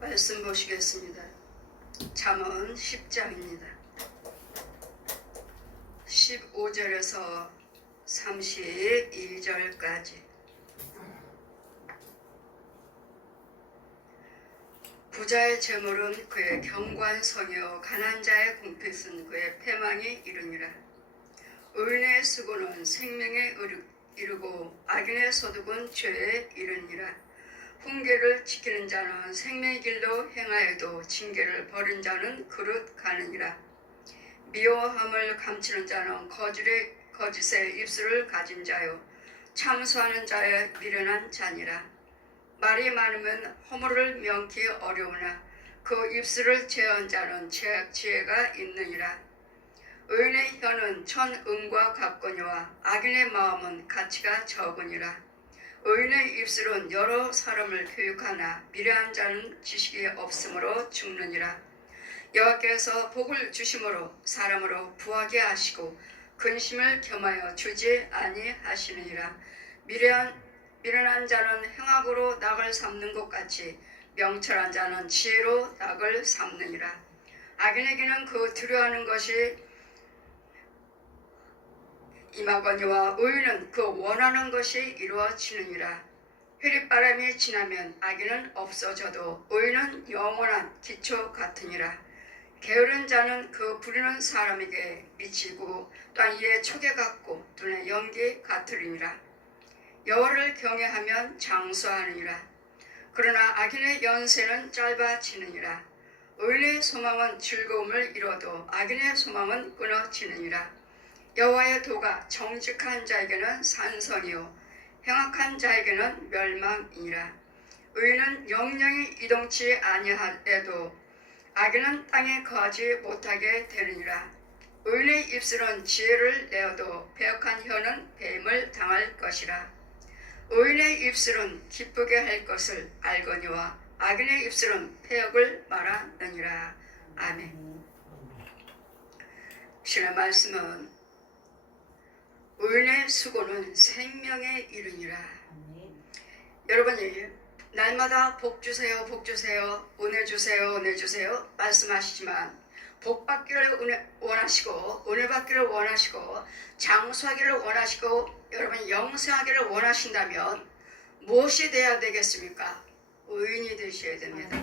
말씀 보시겠습니다. 잠언 10장입니다. 15절에서 32절까지. 부자의 재물은 그의 경관성이요 가난한 자의 공핏은 그의 패망이 이르니라. 의인의 수고는 생명에 이르고 악인의 소득은 죄에 이르니라. 훈계를 지키는 자는 생명의 길로 행하여도 징계를 버린 자는 그릇 가느니라. 미워함을 감추는 자는 거짓의 입술을 가진 자요 참소하는 자의 미련한 자니라. 말이 많으면 허물을 명기 어려우나 그 입술을 제한 자는 지혜가 있느니라. 의인의 혀는 천은과 같거니와 악인의 마음은 가치가 적으니라. 의인의 입술은 여러 사람을 교육하나 미련한 자는 지식이 없으므로 죽느니라. 여호와께서 복을 주심으로 사람으로 부하게 하시고 근심을 겸하여 주지 아니하시느니라. 미련한 자는 행악으로 낙을 삼는 것 같이 명철한 자는 지혜로 낙을 삼느니라. 악인에게는 그 두려워하는 것이 임하거니와 의인은 그 원하는 것이 이루어지느니라. 흐릿바람이 지나면 악인은 없어져도 의인은 영원한 기초 같으니라. 게으른 자는 그 부리는 사람에게 미치고 또한 이에 촉에 같고 눈에 연기 같으리니라. 여호와를 경외하면 장수하느니라. 그러나 악인의 연세는 짧아지느니라. 의인의 소망은 즐거움을 이뤄도 악인의 소망은 끊어지느니라. 여호와의 도가 정직한 자에게는 산성이요 행악한 자에게는 멸망이니라. 의인은 영영이 이동치 아니하여도 악인은 땅에 거하지 못하게 되느니라. 의인의 입술은 지혜를 내어도 배역한 혀는 배임을 당할 것이라. 의인의 입술은 기쁘게 할 것을 알거니와 악인의 입술은 패역을 말하느니라. 아멘. 신의 말씀은 의인의 수고는 생명에 이르니라. 여러분이 날마다 복 주세요, 복 주세요, 은혜 주세요, 은혜 주세요 말씀하시지만 복 받기를 원하시고 은혜 받기를 원하시고 장수하기를 원하시고 여러분이 영생하기를 원하신다면 무엇이 돼야 되겠습니까? 의인이 되셔야 됩니다.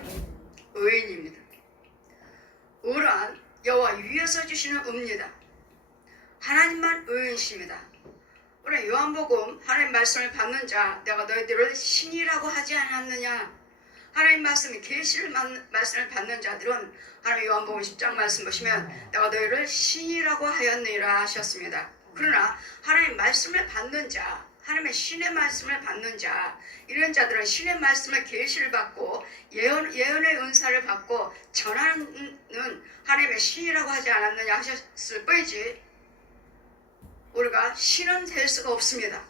의인입니다. 의란 여호와 위에서 주시는 은입니다. 하나님만 의인이십니다. 우리 요한복음 하나님 말씀을 받는 자 내가 너희들을 신이라고 하지 않았느냐. 하나님 말씀이 계시를 말씀을 받는 자들은 하나님 요한복음 10장 말씀 보시면 내가 너희를 신이라고 하였느니라 하셨습니다. 그러나 하나님 말씀을 받는 자 하나님의 신의 말씀을 받는 자 이런 자들은 신의 말씀을 계시를 받고 예언의 은사를 받고 전하는 하나님의 신이라고 하지 않았느냐 하셨을 뿐이지 우리가 신은 될 수가 없습니다.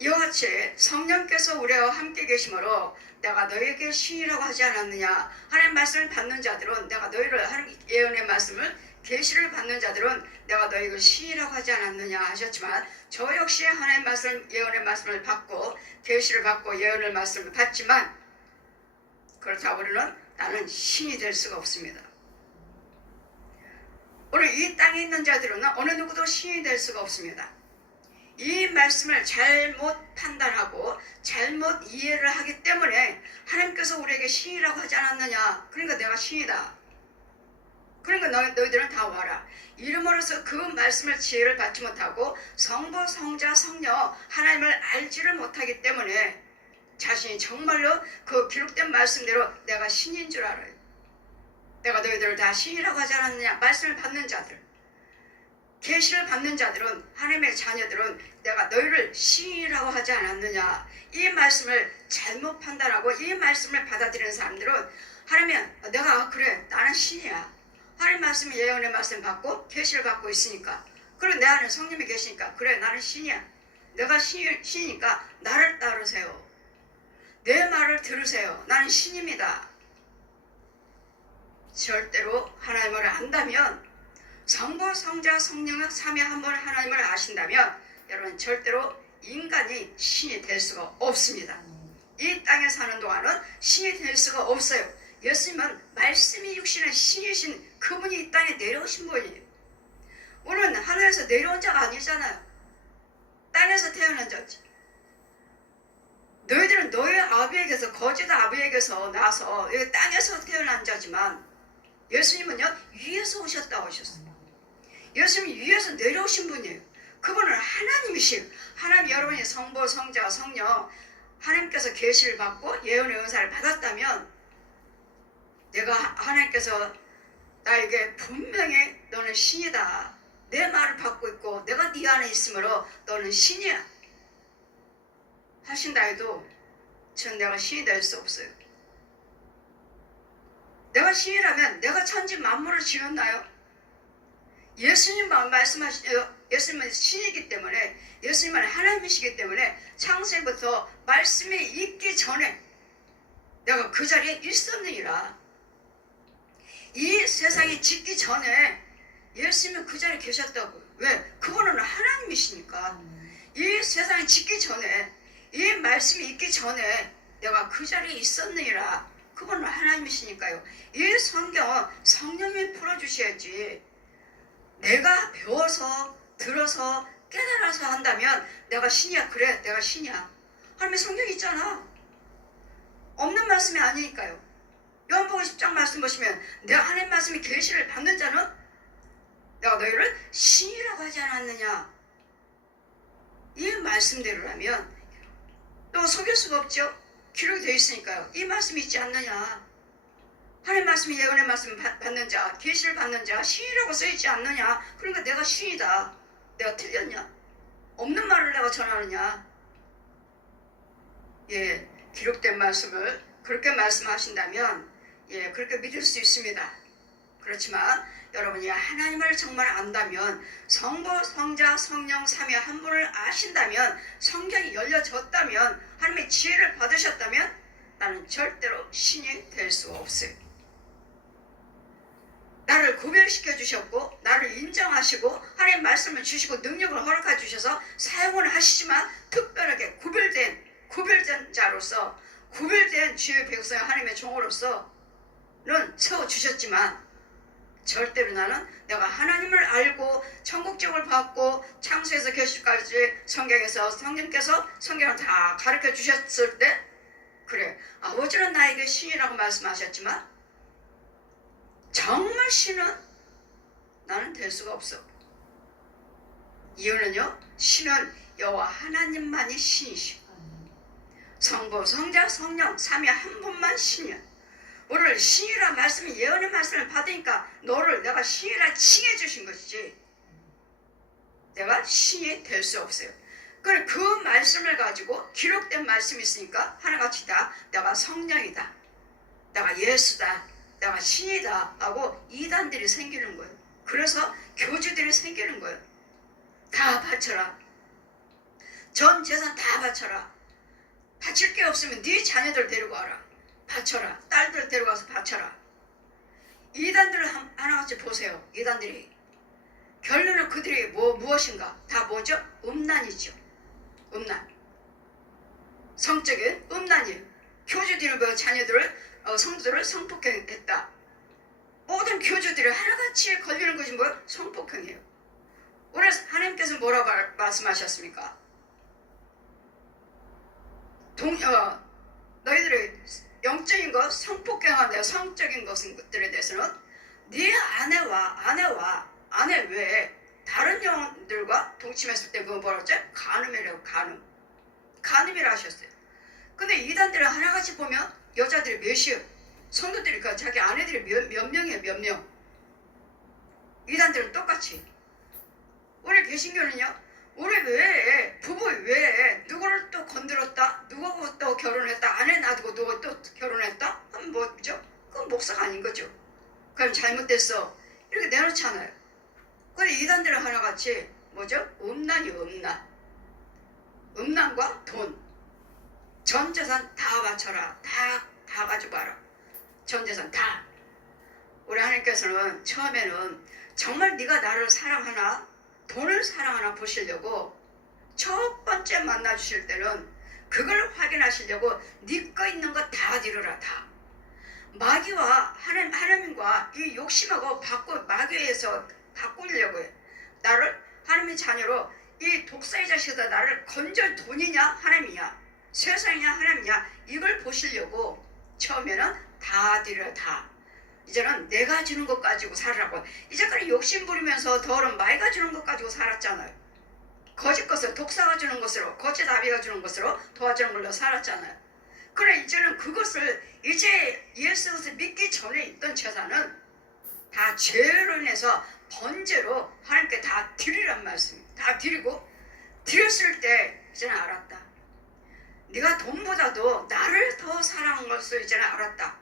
이와 같이 성령께서 우리와 함께 계심으로 내가 너희에게 신이라고 하지 않았느냐. 하나님 말씀을 받는 자들은 내가 너희를 하나님 예언의 말씀을 계시를 받는 자들은 내가 너희를 신이라고 하지 않았느냐 하셨지만 저 역시 하나님 말씀 예언의 말씀을 받고 계시를 받고 예언의 말씀을 받지만 그렇다고 우리는 나는 신이 될 수가 없습니다. 오늘 이 땅에 있는 자들은 어느 누구도 신이 될 수가 없습니다. 이 말씀을 잘못 판단하고 잘못 이해를 하기 때문에 하나님께서 우리에게 신이라고 하지 않았느냐. 그러니까 내가 신이다. 그러니까 너희들은 다 와라. 이름으로서 그 말씀을 지혜를 받지 못하고 성부, 성자, 성녀 하나님을 알지를 못하기 때문에 자신이 정말로 그 기록된 말씀대로 내가 신인 줄 알아요. 내가 너희들을 다 신이라고 하지 않았느냐. 말씀을 받는 자들 계시를 받는 자들은 하나님의 자녀들은 내가 너희를 신이라고 하지 않았느냐. 이 말씀을 잘못 판단하고 이 말씀을 받아들이는 사람들은 하나님 내가 그래 나는 신이야. 하나님 말씀 예언의 말씀 받고 계시를 받고 있으니까 그리고 내 안에 성령이 계시니까 그래 나는 신이야. 내가 신이니까 나를 따르세요. 내 말을 들으세요. 나는 신입니다. 절대로 하나님을 안다면 성부, 성자, 성령, 삼위 한 분 하나님을 아신다면 여러분 절대로 인간이 신이 될 수가 없습니다. 이 땅에 사는 동안은 신이 될 수가 없어요. 예수님은 말씀이 육신의 신이신 그분이 이 땅에 내려오신 분이에요. 우리는 하늘에서 내려온 자가 아니잖아요. 땅에서 태어난 자지. 너희들은 너희 아비에게서 거짓 아비에게서 나서 여기 땅에서 태어난 자지만 예수님은요 위에서 오셨다고 하셨어요. 예수님이 위에서 내려오신 분이에요. 그분은 하나님이시고 하나님 여러분이 성부 성자 성령 하나님께서 계시를 받고 예언의 은사를 받았다면 내가 하나님께서 나에게 분명히 너는 신이다. 내 말을 받고 있고 내가 네 안에 있으므로 너는 신이야. 하신다 해도 전 내가 신이 될 수 없어요. 내가 신이라면 내가 천지 만물을 지었나요? 예수님만 말씀하시죠. 예수님은 신이기 때문에 예수님은 하나님이시기 때문에 창세부터 말씀이 있기 전에 내가 그 자리에 있었느니라. 이 세상이 짓기 전에 예수님은 그 자리에 계셨다고. 왜? 그분은 하나님이시니까. 이 세상이 짓기 전에 이 말씀이 있기 전에 내가 그 자리에 있었느니라. 그분은 하나님이시니까요. 이 성경은 성령님이 풀어주셔야지. 내가 배워서 들어서 깨달아서 한다면 내가 신이야. 그래 내가 신이야. 하나님의 성경이 있잖아. 없는 말씀이 아니니까요. 요한복음 10장 말씀 보시면 내가 하나님 말씀이 계시를 받는 자는 내가 너희를 신이라고 하지 않았느냐. 이 말씀대로라면 또 속일 수가 없죠. 기록이 되어 있으니까요. 이 말씀이 있지 않느냐. 하나님 말씀이 예언의 말씀 받는 자, 계시를 받는 자, 신이라고 써있지 않느냐. 그러니까 내가 신이다. 내가 틀렸냐? 없는 말을 내가 전하느냐? 예, 기록된 말씀을 그렇게 말씀하신다면 예, 그렇게 믿을 수 있습니다. 그렇지만 여러분이 하나님을 정말 안다면 성부, 성자, 성령, 삼위 한 분을 아신다면 성경이 열려졌다면 하나님의 지혜를 받으셨다면 나는 절대로 신이 될 수가 없어요. 나를 구별시켜 주셨고 나를 인정하시고 하나님의 말씀을 주시고 능력을 허락해 주셔서 사용을 하시지만 특별하게 구별된 자로서 구별된 주의 백성 하나님의 종으로서는 세워주셨지만 절대로 나는 내가 하나님을 알고 천국적을 받고 창세에서 계시까지 성경에서 성경을 다 가르쳐 주셨을 때 그래 아버지는 나에게 신이라고 말씀하셨지만 정말 신은 나는 될 수가 없어. 이유는요 신은 여호와 하나님만이 신이시고 성부 성자 성령 삼위 한 분만 신이야. 우리를 신이라 말씀이 예언의 말씀을 받으니까 너를 내가 신이라 칭해 주신 것이지 내가 신이 될 수 없어요. 그 말씀을 가지고 기록된 말씀이 있으니까 하나같이 다 내가 성령이다, 내가 예수다, 내가 신이다 하고 이단들이 생기는 거예요. 그래서 교주들이 생기는 거예요. 다 바쳐라. 전 재산 다 바쳐라. 바칠 게 없으면 네 자녀들 데리고 와라. 바쳐라. 딸들 데려가서 바쳐라. 이단들을 하나같이 보세요. 이단들이 결론은 그들이 무엇인가? 다 뭐죠? 음란이죠. 음란. 성적인 음란이에요. 교주들이 뭐 자녀들을 성도들을 성폭행했다. 모든 교주들이 하나같이 걸리는 것이 뭐예요? 성폭행이에요. 오늘 하나님께서 뭐라고 말씀하셨습니까? 너희들이 영적인 것, 성폭행하는 성적인 것들에 대해서는 네 아내 외에 다른 영들과 동침했을 때 그거 뭐라 했죠? 간음이라고 간음이라 하셨어요. 근데 이단들은 하나같이 보면 여자들이 몇이에요? 성도들이 자기 아내들이 몇 명이에요? 몇 명? 이단들은 똑같이. 우리 개신교는요 우리 외에 부부 외에 누구를 또 건드렸다, 누구하고 또 결혼했다, 아내 놔두고 누구 또 결혼했다 하면 뭐죠? 그건 목사가 아닌 거죠. 그럼 잘못됐어 이렇게 내놓잖아요. 근데 이단들은 하나같이 뭐죠? 음란이요. 음란과 돈, 전 재산 다 바쳐라. 다 가지고 와라. 전 재산 다. 우리 하나님께서는 처음에는 정말 네가 나를 사랑하나 돈을 사랑하나 보시려고 첫 번째 만나 주실 때는 그걸 확인하시려고 네 거 있는 거 다 드려라. 다. 마귀와 하나님과 이 욕심하고 마귀에서 바꾸려고 해. 나를 하나님의 자녀로 이 독사의 자식에다 나를 건질 돈이냐 하나님이냐 세상이냐 하나님이냐 이걸 보시려고 처음에는 다 드려. 다. 이제는 내가 주는 것 가지고 살으라고. 이제까지 욕심 부리면서 더러운 마귀가 주는 것 가지고 살았잖아요. 거짓 것을 독사가 주는 것으로 거짓 아비가 주는 것으로 도와주는 걸로 살았잖아요. 그래 이제는 그것을 이제 예수 그리스도를 믿기 전에 있던 재산은 다 죄로 인해서 번제로 하나님께 다 드리란 말씀입니다. 다 드리고 드렸을 때 이제는 알았다. 네가 돈보다도 나를 더 사랑한 것을 이제는 알았다.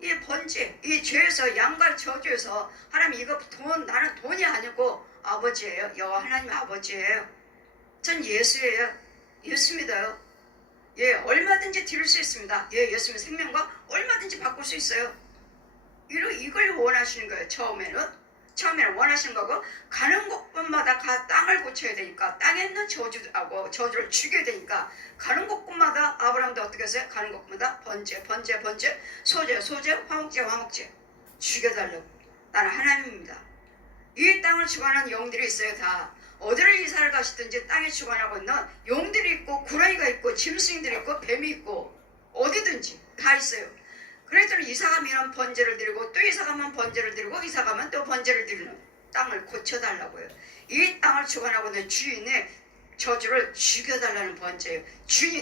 이 번제, 이 죄에서 양과 저주에서 하나님 이거 나는 돈이 아니고 아버지예요. 여호와 하나님 아버지예요. 전 예수예요. 예수 믿어요. 예, 얼마든지 드릴 수 있습니다. 예, 예수님 생명과 얼마든지 바꿀 수 있어요. 이걸 원하시는 거예요. 처음에는 원하시는 거고 가는 곳마다 땅을 고쳐야 되니까 땅에 있는 저주를 죽여야 되니까 가는 곳마다 아브라함도 어떻게 했어요? 가는 곳마다 번제 소제 화목제 죽여달라고. 나는 하나님입니다. 이 땅을 주관하는 영들이 있어요. 다 어디를 이사를 가시든지 땅에 주관하고 있는 용들이 있고 구렁이가 있고 짐승들이 있고 뱀이 있고 어디든지 다 있어요. 그랬더니 이사가면 번제를 드리고 또 이사가면 번제를 드리고 이사가면 또 번제를 드리는 땅을 고쳐달라고요. 이 땅을 주관하고 있는 주인의 저주를 죽여달라는 번제예요.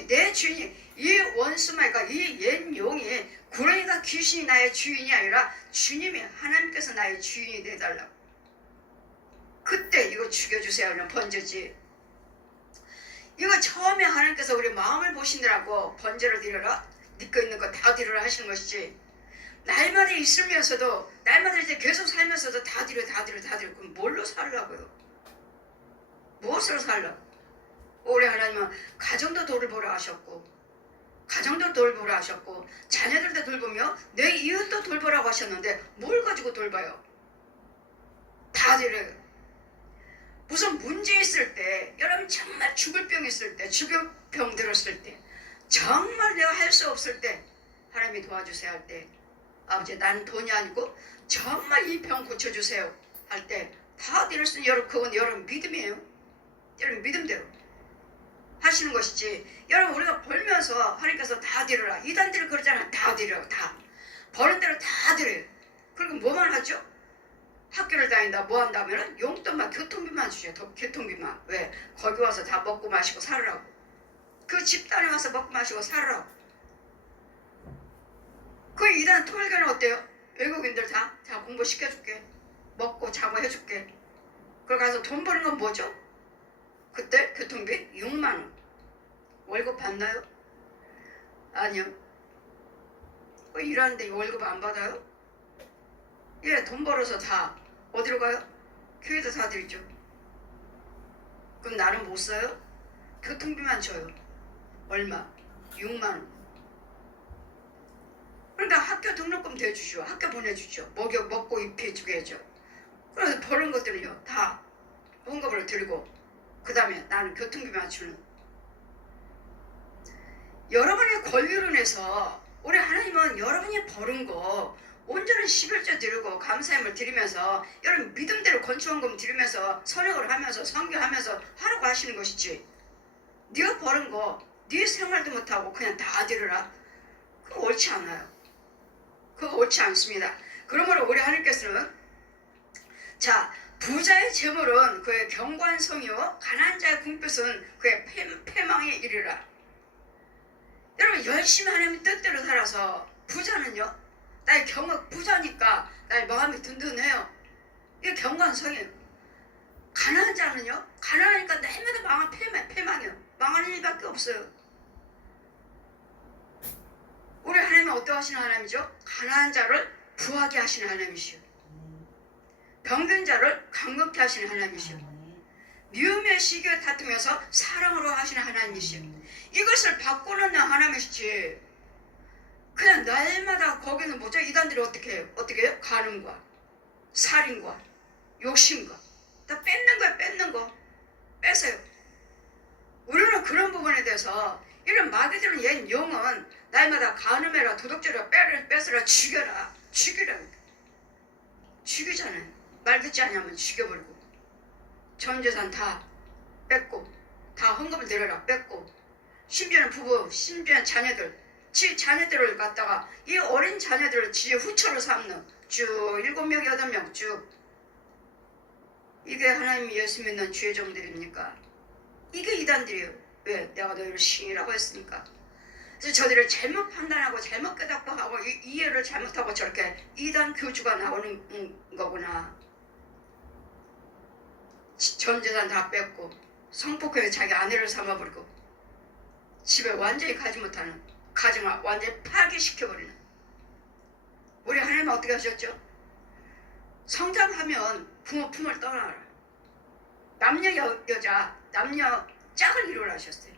내 주인이 이 원수마이가 이 옛 용이 구렁이가 귀신이 나의 주인이 아니라 주님이 하나님께서 나의 주인이 되달라고. 그때 이거 죽여주세요 하는 번제지. 이거 처음에 하나님께서 우리 마음을 보시느라고 번제를 드려라. 네 거 있는 거 다 드려라 하시는 것이지. 날마다 있으면서도 날마다 이제 계속 살면서도 다 드려. 그럼 뭘로 살라고요? 무엇으로 살라고? 우리 하나님은 가정도 돌보라 하셨고 자녀들도 돌보며 내 이웃도 돌보라고 하셨는데 뭘 가지고 돌봐요? 다 드려요. 무슨 문제 있을 때 여러분 정말 죽을 병 있을 때 죽을 병 들었을 때 정말 내가 할 수 없을 때 하나님이 도와주세요 할 때 아버지 나는 돈이 아니고 정말 이 병 고쳐주세요 할 때 다 드릴 수 있는 그건 여러분 믿음이에요. 여러분 믿음대로 하시는 것이지. 여러분 우리가 벌면서 하나님께서 다 드려라. 이단들이 그러잖아요. 다 드려요. 다 버는 대로 다 드려요. 그리고 뭐만 하죠? 학교를 다닌다 뭐 한다면은 용돈만 교통비만 주죠. 교통비만. 왜? 거기 와서 다 먹고 마시고 살으라고. 그 집단에 와서 먹고 마시고 살으라고. 그 이단 통일교는 어때요? 외국인들 다 공부시켜줄게. 먹고 자고 해줄게. 그걸 가서 돈 버는 건 뭐죠? 그때 교통비 6만원. 월급 받나요? 아니요. 일하는데 월급 안 받아요? 예, 돈 벌어서 다 어디로 가요? 교회도 다 드리죠. 그럼 나는 못 써요? 교통비만 줘요. 얼마? 6만원. 그러니까 학교 등록금 대주죠. 학교 보내주죠. 먹고 입혀주게 해줘. 그래서 버는 것들은요 다 헌금으로 드리고 그 다음에 나는 교통비만 주는. 여러분의 권리로 인해서 우리 하나님은 여러분이 버는 거 온전한 11조 드리고 감사함을 드리면서 여러분 믿음대로 건축원금 드리면서 선역을 하면서 선교하면서 하라고 하시는 것이지. 네가 버는 거 네 생활도 못하고 그냥 다 드려라. 그거 옳지 않아요. 그거 옳지 않습니다. 그러므로 우리 하나님께서는 자 부자의 재물은 그의 경관성이요 가난한 자의 궁핍은 그의 패망에 이르라. 여러분 열심히 하나님의 뜻대로 살아서 부자는요 나의 부자니까 나의 마음이 든든해요. 이게 경관성이에요. 가난한 자는요 가난하니까 날마다 패망이에요. 망하는 일밖에 없어요. 우리 하나님은 어떠 하시는 하나님이죠? 가난한 자를 부하게 하시는 하나님이시오. 병든 자를 강건케 하시는 하나님이시오. 미움의 시기에 다투면서 사랑으로 하시는 하나님이시오. 이것을 바꾸는 하나님이시지. 그냥 날마다 거기는 뭐죠? 이단들이 어떻게 해요? 간음과 살인과 욕심과 다 뺏는 거 뺏어요. 우리는 그런 부분에 대해서 이런 마귀들은 옛 영은 날마다 간음해라, 도둑질해라, 뺏어라, 죽여라, 죽이잖아요. 말 듣지 않으면 죽여버리고, 전 재산 다 뺏고, 다 헌금을 내려라 뺏고, 심지어는 부부, 심지어는 자녀들, 지 자녀들을 갖다가 이 어린 자녀들을 지 후처로 삼는 쭉 7명, 8명 쭉. 이게 하나님이 예수 믿는 주의종들입니까? 이게 이단들이에요. 왜? 내가 너희를 신이라고 했으니까. 그래서 저들을 잘못 판단하고 잘못 깨닫고 하고 이해를 잘못하고 저렇게 이단 교주가 나오는 거구나. 전 재산 다 뺏고 성폭행에 자기 아내를 삼아버리고 집에 완전히 가지 못하는, 가정을 완전히 파괴시켜버리는. 우리 하나님은 어떻게 하셨죠? 성장하면 부모 품을 떠나라. 남녀 여자 남녀 짝을 이루라 하셨어요.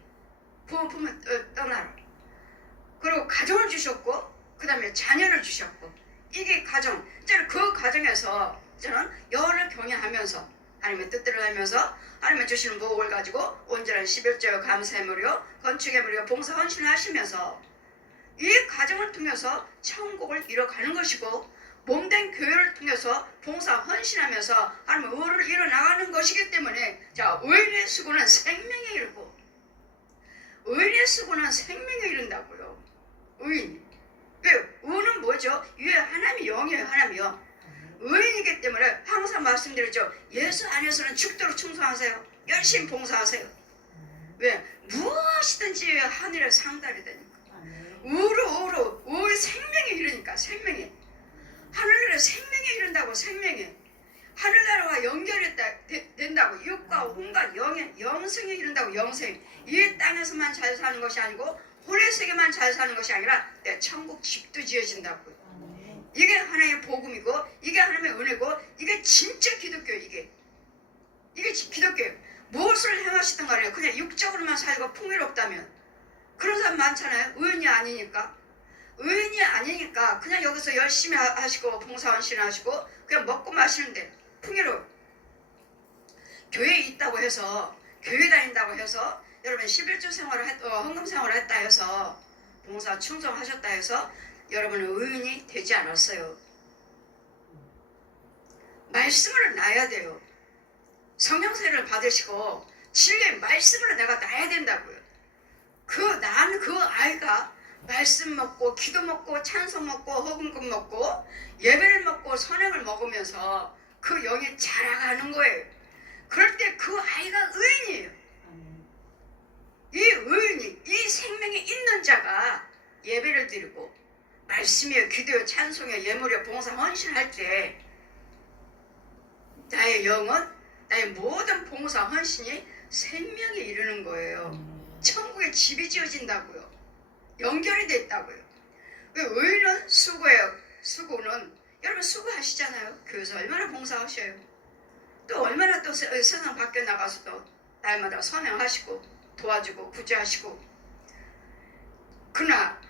부모 품을 떠나라. 그리고 가정을 주셨고, 그 다음에 자녀를 주셨고, 이게 가정. 이제 그 가정에서 저는 여호와를 경외하면서 하나님의 뜻대로 하면서 하나님의 주시는 복을 가지고 온전한 11조의 감사의 무료, 건축의 무료, 봉사 헌신을 하시면서 이 가정을 통해서 천국을 이뤄가는 것이고, 몸된 교회를 통해서 봉사 헌신하면서 하나님의 의를 이뤄나가는 것이기 때문에, 자, 의인의 수고는 생명에 이르고, 의인의 수고는 생명에 이른다고요. 의인. 왜? 의는 뭐죠? 위에 하나님이 영이에요. 하나님이 영. 의인이기 때문에 항상 말씀드렸죠. 예수 안에서는 죽도록 충성하세요. 열심히 봉사하세요. 왜? 무엇이든지 하늘의 상달이 되니까. 의로 생명에 이르니까. 생명에. 하늘나라 생명에 이른다고. 생명에. 하늘나라와 연결이 된다고. 육과 온갖 영생에 이른다고. 영생. 이 땅에서만 잘 사는 것이 아니고 호래세계만 잘 사는 것이 아니라 내 천국 집도 지어진다고요. 이게 하나님의 복음이고, 이게 하나님의 은혜고, 이게 진짜 기독교예요. 이게 기독교예요. 무엇을 행하시든 간에 그냥 육적으로만 살고 풍요롭다면, 그런 사람 많잖아요. 의인이 아니니까. 의인이 아니니까 그냥 여기서 열심히 하시고 봉사헌신 하시고 그냥 먹고 마시는데 풍요로워. 교회에 있다고 해서, 교회 다닌다고 해서 여러분 11조 생활을 헌금 생활을 했다 해서, 봉사 충성하셨다 해서 여러분은 의인이 되지 않았어요. 말씀을 놔야 돼요. 성령세를 받으시고 진리의 말씀을 내가 놔야 된다고요. 나는 그 아이가 말씀 먹고 기도 먹고 찬송 먹고 헌금 먹고 예배를 먹고 선행을 먹으면서 그 영이 자라가는 거예요. 그럴 때 그 아이가 의인이에요. 이 의인이, 이 생명이 있는 자가 예배를 드리고 말씀이요, 기도요, 찬송이요, 예물이요, 봉사 헌신할 때 나의 영은, 나의 모든 봉사 헌신이 생명에 이르는 거예요. 천국의 집이 지어진다고요. 연결이 됐다고요. 의인은 수고예요. 수고는 여러분 수고하시잖아요. 교회에서 얼마나 봉사하셔요. 또 얼마나 또 세상 밖에 나가서 또 날마다 선행하시고 도와주고 구제하시고. 그러나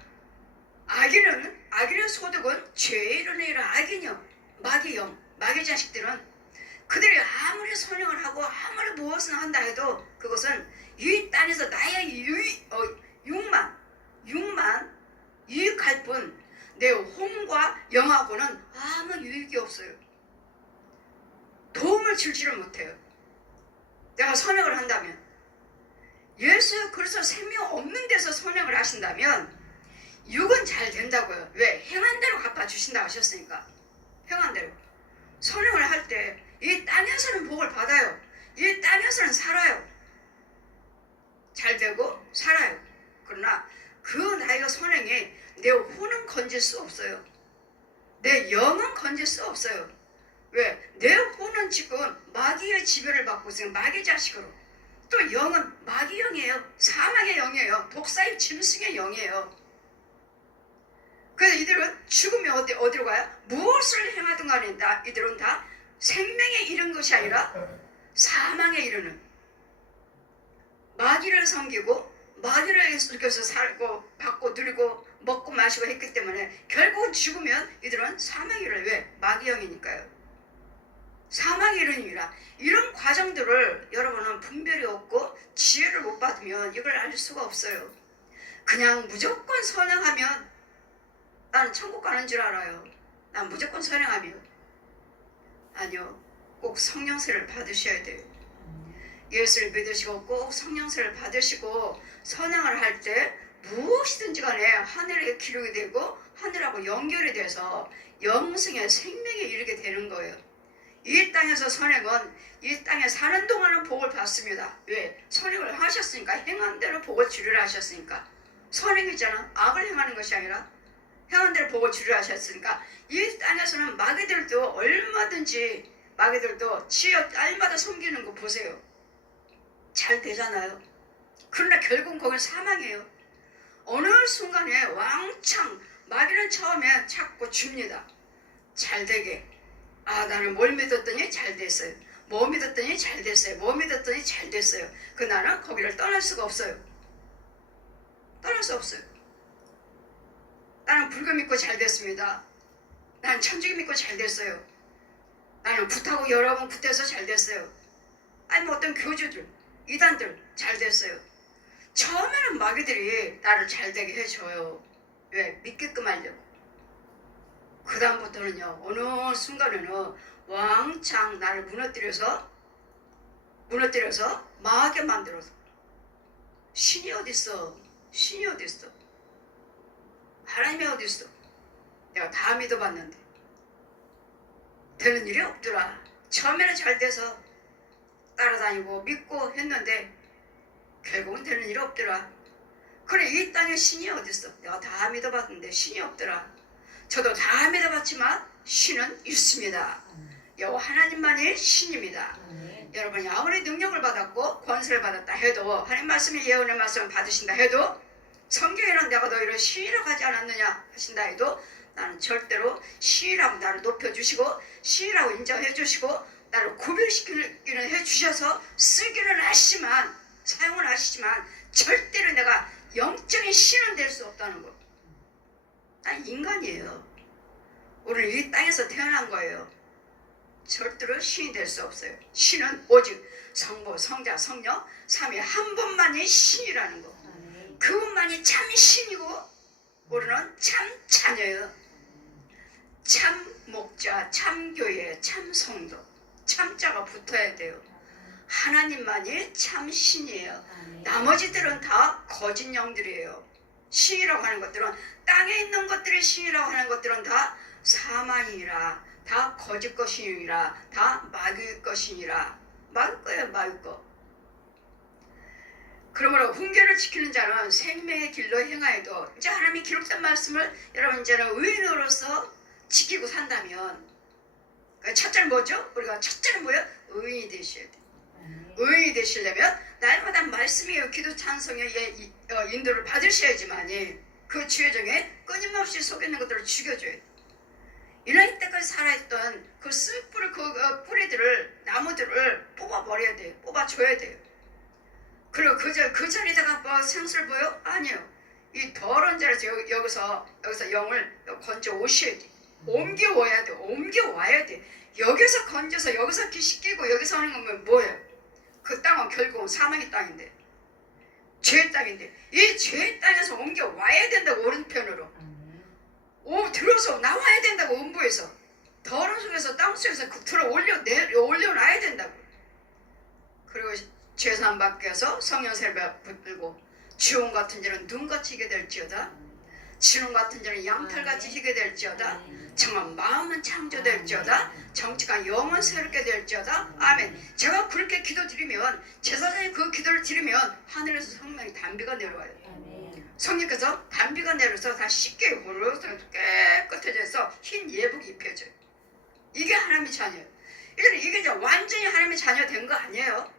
악인의 소득은 죄의 이르니라. 악인요, 마귀영, 마귀 자식들은 그들이 아무리 선행을 하고 아무리 무엇을 한다 해도 그것은 이 땅에서 나의 육만 유익할 뿐 내 혼과 영하고는 아무 유익이 없어요. 도움을 주지를 못해요. 내가 선행을 한다면, 예수 그리스도 생명 없는 데서 선행을 하신다면 육은 잘 된다고요. 왜? 행한 대로 갚아주신다고 하셨으니까. 행한 대로 선행을 할 때 이 땅에서는 복을 받아요. 이 땅에서는 살아요. 잘 되고 살아요. 그러나 그 나의 선행에 내 혼은 건질 수 없어요. 내 영은 건질 수 없어요. 왜? 내 혼은 지금 마귀의 지배를 받고 있어요. 마귀 자식으로. 또 영은 마귀 영이에요. 사망의 영이에요. 독사의 짐승의 영이에요. 그래서 이들은 죽으면 어디로 가요? 무엇을 행하든 간에 이들은 다 생명에 이른 것이 아니라 사망에 이르는, 마귀를 섬기고 마귀를 속여서 살고 받고 누리고 먹고 마시고 했기 때문에 결국은 죽으면 이들은 사망에 이르는. 왜? 마귀 영이니까요. 사망에 이르니라. 이런 과정들을 여러분은 분별이 없고 지혜를 못 받으면 이걸 알 수가 없어요. 그냥 무조건 선행하면 나는 천국 가는 줄 알아요. 난 무조건 선행하면. 아니요. 꼭 성령세를 받으셔야 돼요. 예수를 믿으시고 꼭 성령세를 받으시고 선행을 할 때 무엇이든지 간에 하늘에 기록이 되고 하늘하고 연결이 돼서 영생의 생명에 이르게 되는 거예요. 이 땅에서 선행은 이 땅에 사는 동안은 복을 받습니다. 왜? 선행을 하셨으니까, 행한 대로 복을 주리라 하셨으니까. 선행이잖아. 악을 행하는 것이 아니라 행한 대로 복을 주리라 하셨으니까 이 땅에서는 마귀들도 얼마든지 마귀들도 지어 딸마다 섬기는 거 보세요. 잘 되잖아요. 그러나 결국은 거긴 사망이에요. 어느 순간에 왕창 마귀는 처음에 자꾸 줍니다. 잘 되게. 아, 나는 뭘 믿었더니 잘 됐어요. 뭐 믿었더니 잘 됐어요. 뭐 믿었더니 잘 됐어요. 그 나는 거기를 떠날 수가 없어요. 떠날 수 없어요. 나는 불교 믿고 잘 됐습니다. 나는 천주교 믿고 잘 됐어요. 나는 굿하고 여러 번 굿해서 잘 됐어요. 아니 뭐 어떤 교주들, 이단들 잘 됐어요. 처음에는 마귀들이 나를 잘 되게 해줘요. 왜? 믿게끔 하려고. 그 다음부터는요, 어느 순간에는 왕창 나를 무너뜨려서 망하게 만들어서. 신이 어딨어? 신이 어딨어? 하나님이 어딨어? 내가 다 믿어봤는데 되는 일이 없더라. 처음에는 잘 돼서 따라다니고 믿고 했는데 결국은 되는 일이 없더라. 그래, 이 땅에 신이 어딨어? 내가 다 믿어봤는데 신이 없더라. 저도 다 믿어봤지만 신은 있습니다. 여호와 하나님만이 신입니다. 여러분이 아무리 능력을 받았고 권세를 받았다 해도, 하나님 말씀이 예언의 말씀을 받으신다 해도, 성경에는 내가 너희를 신이라고 하지 않았느냐 하신다 해도 나는 절대로 신이라고 나를 높여주시고 신이라고 인정해 주시고 나를 구별시키기는 해주셔서 쓰기는 하시지만, 사용은 하시지만 절대로 내가 영적인 신은 될 수 없다는 거. 난 인간이에요. 우리는 이 땅에서 태어난 거예요. 절대로 신이 될 수 없어요. 신은 오직 성부, 성자, 성령 삼위 한 분만이 신이라는 거. 그분만이 참 신이고 우리는 참 자녀예요. 참 목자, 참 교회, 참 성도. 참자가 붙어야 돼요. 하나님만이 참 신이에요. 나머지들은 다 거짓 영들이에요. 신이라고 하는 것들은, 땅에 있는 것들이 신이라고 하는 것들은 다 사망이라, 다 거짓 것이니라, 다 마귀 것이니라. 마귀 거예요, 마귀 거. 그러므로 훈계를 지키는 자는 생명의 길로 행하여도, 이제 하나님이 기록된 말씀을 여러분 이제는 의인으로서 지키고 산다면, 첫째는 뭐죠? 우리가 첫째는 뭐예요? 의인이 되셔야 돼요. 의인이 되시려면 날마다 말씀이에요. 기도 찬송의 인도를 받으셔야지만이 그 지혜정에 끊임없이 속에 있는 것들을 죽여줘야 돼요. 이날 때까지 살아있던 그 쓴뿌리, 그 뿌리들을, 나무들을 뽑아버려야 돼요. 뽑아줘야 돼요. 그리고 그 자리에다가 뭐 생수를 보여? 아니요. 이 더러운 자리에서 여기서 영을 건져 오셔야 돼. 옮겨와야 돼. 옮겨와야 돼. 여기서 건져서 여기서 기 씻기고 여기서 하는 거면 뭐예요? 그 땅은 결국은 사망의 땅인데, 죄의 땅인데, 이 죄의 땅에서 옮겨와야 된다고, 오른편으로. 들어서 나와야 된다고, 음부에서. 더러운 속에서, 땅 속에서 들어 올려놔야 된다고. 그리고 죄사함 받게해서 성령세를 붙들고, 지옥 같은 자는 눈같이 희게 될지어다, 진홍 같은 자는 양털같이 희게 될지어다, 정말 마음은 창조될지어다, 정직한 영은 새롭게 될지어다. 아멘. 제가 그렇게 기도드리면, 제사장이 그 기도를 드리면 하늘에서 성령의 단비가 내려와요. 성령께서 단비가 내려서 다 씻게 물어서 깨끗해져서 흰 예복이 입혀져요. 이게 하나님의 자녀예요. 이게 이제 완전히 하나님의 자녀 된 거 아니에요.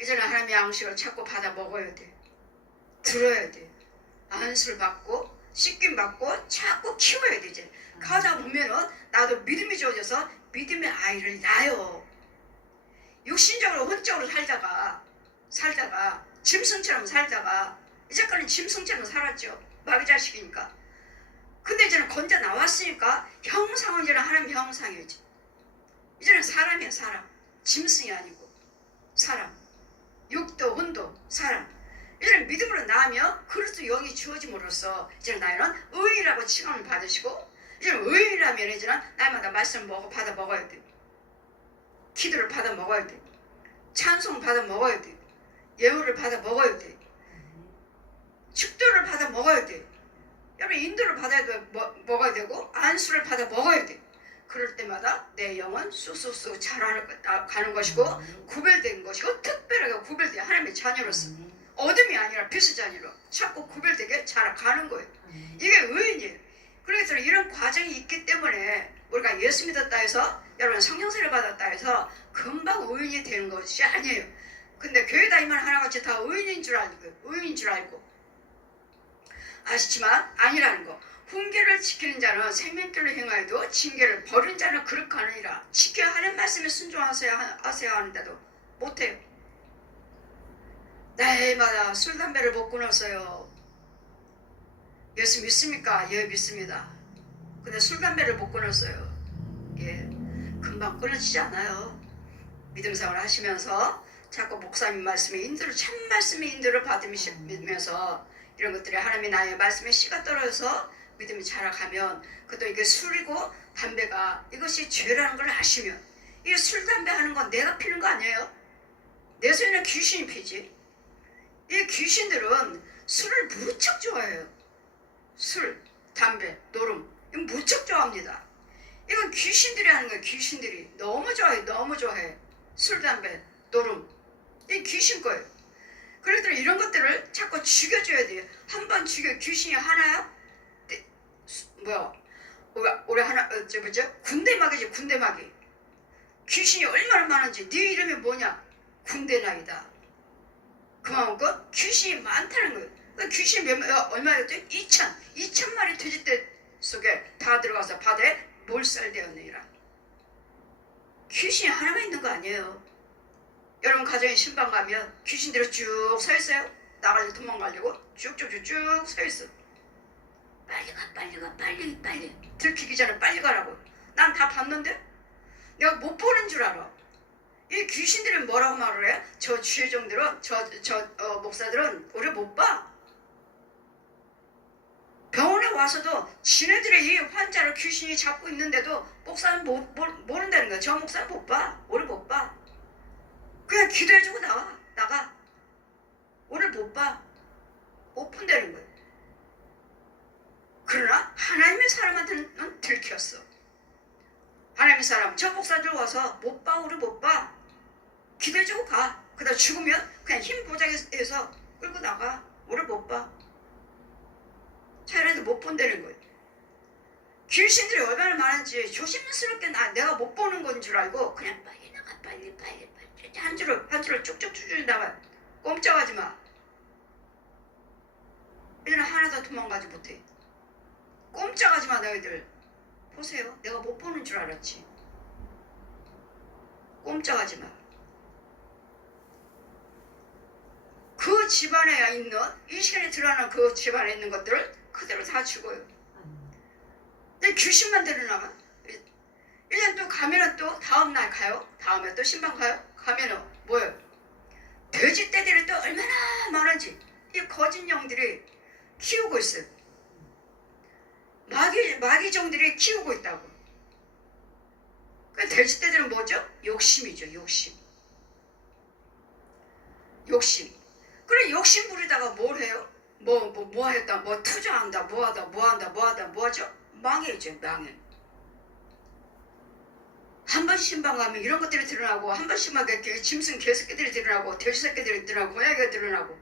이제는 하나님의 양식을 찾고 받아 먹어야 돼. 들어야 돼. 안수를 받고 씻김 받고 자꾸 키워야 돼. 이제 가다 보면은 나도 믿음이 좋아져서 믿음의 아이를 낳아요. 육신적으로 혼적으로 살다가 짐승처럼 살다가 이제까지는 짐승처럼 살았죠. 마귀 자식이니까. 근데 이제는 건져 나왔으니까 형상은 이제는 하나님 형상이죠. 이제는 사람이야, 사람. 짐승이 아니고 사람. 육도 혼도 사람. 이제는 믿음으로 나으며 그리스도 영이 주어짐으로써 이제는 나이는 의인이라고 칭함을 받으시고, 이제는 의인이라면 이제는 날마다 말씀을 받아 먹어야 돼. 기도를 받아 먹어야 돼. 찬송을 받아 먹어야 돼. 예우를 받아 먹어야 돼. 축도를 받아 먹어야 돼. 여러분 인도를 받아야 먹어야 되고 안수를 받아 먹어야 돼. 그럴 때마다 내 영은 쑥쑥쑥 자라가는 것이고 구별된 것이고 특별하게 구별된 하나님의 자녀로서 어둠이 아니라 빛의 자녀로 자꾸 구별되게 자라가는 거예요. 이게 의인이에요. 그래서 이런 과정이 있기 때문에 우리가 예수 믿었다 해서 여러분 성령세를 받았다 해서 금방 의인이 되는 것이 아니에요. 근데 교회 다니면 하나같이 다 의인인 줄 알고 아시지만 아니라는 거. 훈계를 지키는 자는 생명길로 행하여도 징계를 버린 자는 그렇게 하느니라. 지켜야 하는 말씀에 순종하세요 하는데도 못해요. 날마다 술 담배를 못 끊었어요. 예수 믿습니까? 예, 믿습니다. 근데 술 담배를 못 끊었어요. 예, 금방 끊어지지 않아요. 믿음 생활을 하시면서 자꾸 목사님 말씀의 인도를 참 말씀의 인도를 받으면서 이런 것들이 하나님의 나의 말씀에 씨가 떨어져서 믿음이 자라가면 그것도 이게 술이고 담배가 이것이 죄라는 걸 아시면 이게 술 담배 하는 건 내가 피는 거 아니에요? 내 손에는 귀신이 피지. 이 귀신들은 술을 무척 좋아해요. 술, 담배, 노름 이건 무척 좋아합니다. 이건 귀신들이 하는 거예요. 귀신들이 너무 좋아해. 너무 좋아해. 술, 담배, 노름 이 귀신 거예요. 그래서 이런 것들을 자꾸 죽여줘야 돼요. 한 번 죽여 귀신이 하나요? 우리 하나 군대막이지. 군대막이 귀신이 얼마나 많은지. 네 이름이 뭐냐? 군대나이다. 그만큼 귀신이 많다는 거예요. 그 귀신이 얼마였죠? 2,000마리 돼지떼 속에 다 들어가서 바다에 몰살되었느니라. 귀신이 하나만 있는 거 아니에요. 여러분 가정에 신방 가면 귀신들이 쭉 서 있어요. 나가려고 도망가려고 쭉쭉쭉쭉 서 있어. 빨리 들키기 전에 빨리 가라고. 난 다 봤는데 내가 못 보는 줄 알아. 이 귀신들은 뭐라고 말을 해? 저 주의종들은 목사들은 우리 못 봐. 병원에 와서도 지네들의 이 환자를 귀신이 잡고 있는데도 목사는 모른다는 거야. 저 목사는 못 봐. 우리 못 봐. 그냥 기도해주고 나가. 오늘 못 봐. 못 본다는 거예요. 그러나 하나님의 사람한테는 들켰어. 하나님의 사람 저 목사들 와서 못 봐. 우리 못 봐. 기도해주고 가. 그러다 죽으면 그냥 힘 보장해서 끌고 나가. 우리 못 봐. 차라리 못 본다는 거예요. 귀신들이 얼마나 많은지 조심스럽게 내가 못 보는 건 줄 알고 그냥 빨리 나가. 빨리 한 줄을 쭉쭉 나가. 꼼짝하지 마. 이제는 하나도 도망가지 못해. 꼼짝하지 마. 너희들 보세요. 내가 못 보는 줄 알았지. 꼼짝하지 마. 그 집안에 있는 이 시간에 드러나는 그 집안에 있는 것들을 그대로 다 죽어요. 근데 귀신만 드러나가. 이제 또 가면은 또 다음날 가요. 다음에 또 신방 가요. 가면은 뭐예요? 돼지떼들이 또 얼마나 많은지 이 거짓 영들이 키우고 있어요. 마귀종들이 키우고 있다고. 그 돼지떼들은 뭐죠? 욕심이죠. 욕심. 그래 욕심 부리다가 뭘 해요? 뭐 했다, 뭐 투자한다, 뭐하죠? 망해죠. 망해. 한 번 신방 가면 이런 것들이 드러나고, 한 번 신방 가면 짐승 개새끼들이 드러나고, 돼지새끼들이 드러나고, 고양이가 드러나고,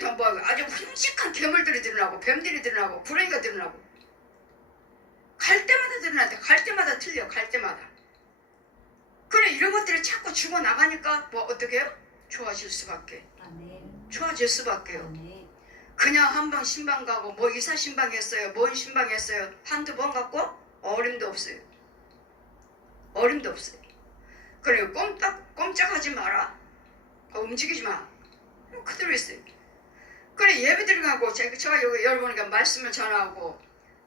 또 뭐 아주 흉측한 괴물들이 드러나고, 뱀들이 드러나고, 구렁이가 드러나고. 갈 때마다 드러나는데, 갈 때마다 틀려. 갈 때마다. 그래 이런 것들이 자꾸 죽어나가니까 뭐 어떻게 해요? 좋아질 수밖에. 좋아질 수밖에요. 그냥 한 번 신방 가고 뭐 이사 신방 했어요. 뭔 신방 했어요. 한두 번 갖고 어림도 없어요. 그리고 꼼짝하지 마라. 움직이지 마. 그대로 있어요. 그래 예배 드리고 제가 여기 여러분에게 말씀을 전하고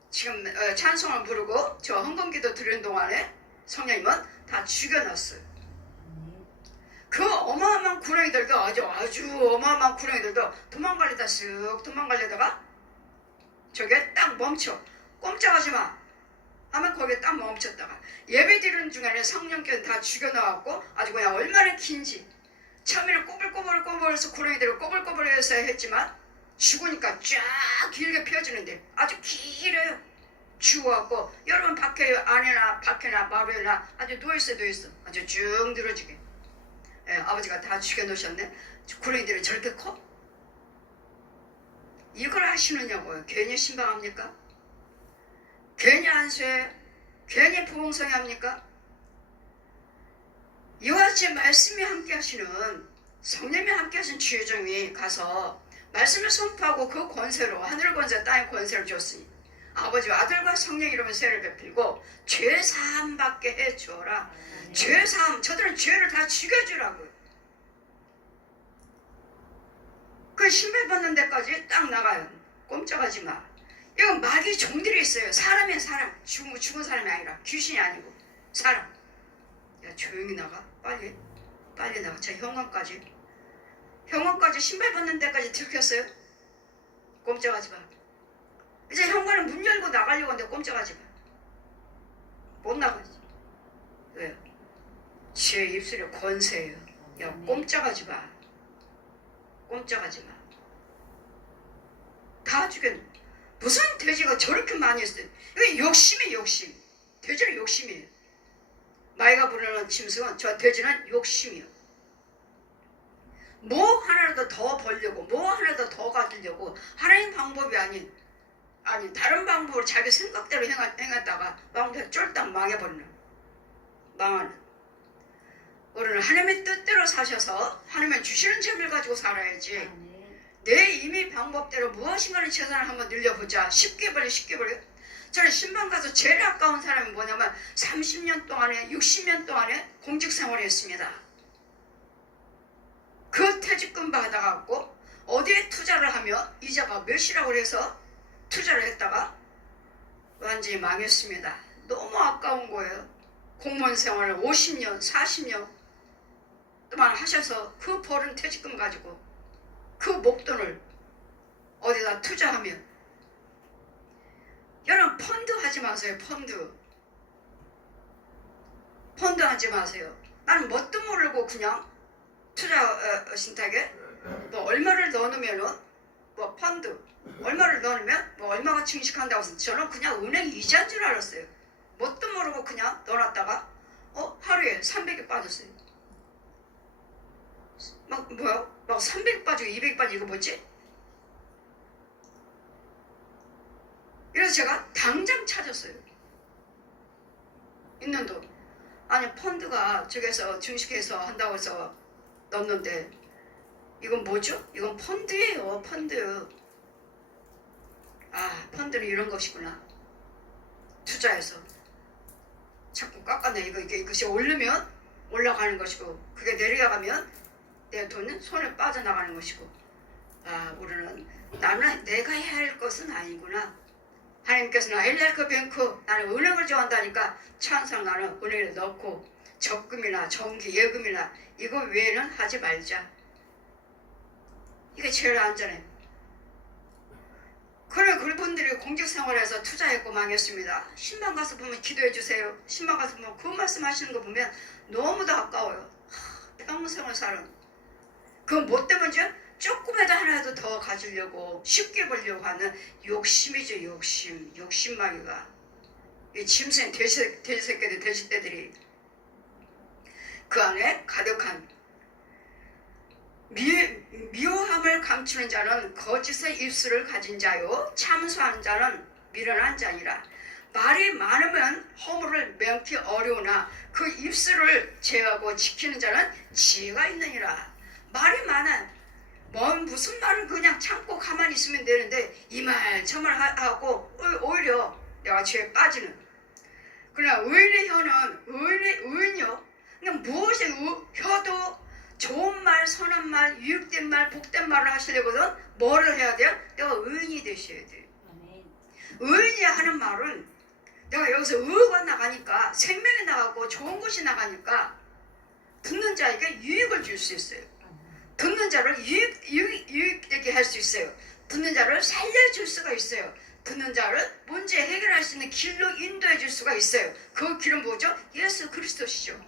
지금 찬송을 부르고 저 헌금기도 드리는 동안에 성령님은 다 죽여놨어요. 그 어마어마한 구렁이들도 아주 어마어마한 구렁이들도 도망가려다 쓱 도망가려다가 저게 딱 멈춰. 꼼짝하지 마 하면 거기에 딱 멈췄다가 예배 드리는 중간에 성령께는 다 죽여넣었고 아주 그냥 얼마나 긴지 처음에는 꼬불꼬불해서 구렁이들을 꼬불꼬불해서 했지만 죽으니까 쫙 길게 펴지는데 아주 길어요. 죽어갖고 여러분 밖에 안에나 밖에나 마루에나 아주 누워있어 아주 쭉 늘어지게. 예, 아버지가 다 죽여놓으셨네. 구렁이들이 저렇게 커? 이걸 아시느냐고요. 괜히 신방합니까? 괜히 안수해요? 괜히 부흥성합니까? 이와 같이 말씀이 함께 하시는 성령이 함께 하신 주여정이 가서 말씀을 선포하고 그 권세로 하늘 권세 땅의 권세를 줬으니 아버지와 아들과 성령 이름으로 세를 베풀고 죄사함 받게 해주어라. 죄사함 저들은 죄를 다 죽여주라고요. 그 신발 벗는 데까지 딱 나가요. 꼼짝하지 마. 이건 마귀 종들이 있어요. 사람이 사람. 죽은 사람이 아니라 귀신이 아니고 사람. 야 조용히 나가. 빨리 나가. 자 현관까지 신발 벗는 데까지 들켰어요. 꼼짝하지 마. 이제 현관은 문 열고 나가려고 하는데 꼼짝하지 마. 못 나가지. 왜요? 제 입술에 권세예요. 야 꼼짝하지 마. 꼼짝하지 마. 다 죽였네. 무슨 돼지가 저렇게 많이 했어요. 이게 욕심이에요. 욕심. 돼지는 욕심이에요. 마이가 부르는 짐승은 저 돼지는 욕심이에요. 뭐 하나라도 더 벌려고 뭐 하나라도 더 가지려고 하나님 방법이 아닌 다른 방법으로 자기 생각대로 행했다가 왕대 쫄딱 망해버리는 망하는. 우리는 하나님의 뜻대로 사셔서 하나님의 주시는 재미를 가지고 살아야지. 내 이미 방법대로 무엇인가를 최선을 한번 늘려보자. 쉽게 버려. 저는 신방 가서 제일 아까운 사람이 뭐냐면 30년 동안에 60년 동안에 공직생활을 했습니다. 그 퇴직금 받아갖고 어디에 투자를 하며 이자가 몇이라고 해서 투자를 했다가 완전히 망했습니다. 너무 아까운 거예요. 공무원 생활을 50년 40년 동안 하셔서 그 벌은 퇴직금 가지고 그 목돈을 어디다 투자하면 여러분 펀드 하지 마세요. 펀드 하지 마세요. 나는 뭣도 모르고 그냥 투자 신탁에 뭐 얼마를 넣어놓으면은 뭐 펀드 얼마를 넣으면 뭐 얼마가 증식한다고 해서 저는 그냥 은행 이자인 줄 알았어요. 뭣도 모르고 그냥 넣어놨다가 하루에 300이 빠졌어요. 막 300 빠지고 200 빠지고 이거 뭐지? 그래서 제가 당장 찾았어요. 있는 돈. 아니 펀드가 저기서 증식해서 한다고 해서 넣었는데 이건 뭐죠? 이건 펀드예요. 펀드. 아 펀드는 이런 것이구나. 투자해서 자꾸 깎아내. 이것이 오르면 올라가는 것이고 그게 내려가면 내 돈은 손에 빠져나가는 것이고 아 우리는 나는 내가 해야 할 것은 아니구나. 하나님께서는 엘리알크 뱅크 나는 은행을 좋아한다니까 찬성 나는 은행에 넣고 적금이나 정기 예금이나 이거 외에는 하지 말자. 이게 제일 안전해. 그래 그분들이 공직생활에서 투자했고 망했습니다. 신방 가서 보면 기도해 주세요. 신방 가서 보면 그 말씀하시는 거 보면 너무도 아까워요. 평생을 사는 그 뭐 때문이죠? 조금이라도 하나라도 더 가지려고 쉽게 벌려고 하는 욕심이죠. 욕심마귀가 이 짐승 돼지새끼들 돼지떼들이 그 안에 가득한 미워함을 감추는 자는 거짓의 입술을 가진 자요 참소하는 자는 미련한 자니라. 말이 많으면 허물을 면키 어려우나 그 입술을 제하고 지키는 자는 지혜가 있느니라. 말이 많아. 무슨 말은 그냥 참고 가만히 있으면 되는데 이 말 저 말 하고 오히려 내가 죄에 빠지는. 그러나 의인의 혀는 의인이요. 그냥 무엇이 혀도 좋은 말, 선한 말, 유익된 말, 복된 말을 하시려거든 뭐를 해야 돼요? 내가 의인이 되셔야 돼요. 의인이 하는 말은 내가 여기서 의가 나가니까 생명이 나가고 좋은 것이 나가니까 듣는 자에게 유익을 줄 수 있어요. 듣는 자를 유익되게 할 수 있어요. 듣는 자를 살려줄 수가 있어요. 듣는 자를 문제 해결할 수 있는 길로 인도해 줄 수가 있어요. 그 길은 뭐죠? 예수 그리스도시죠.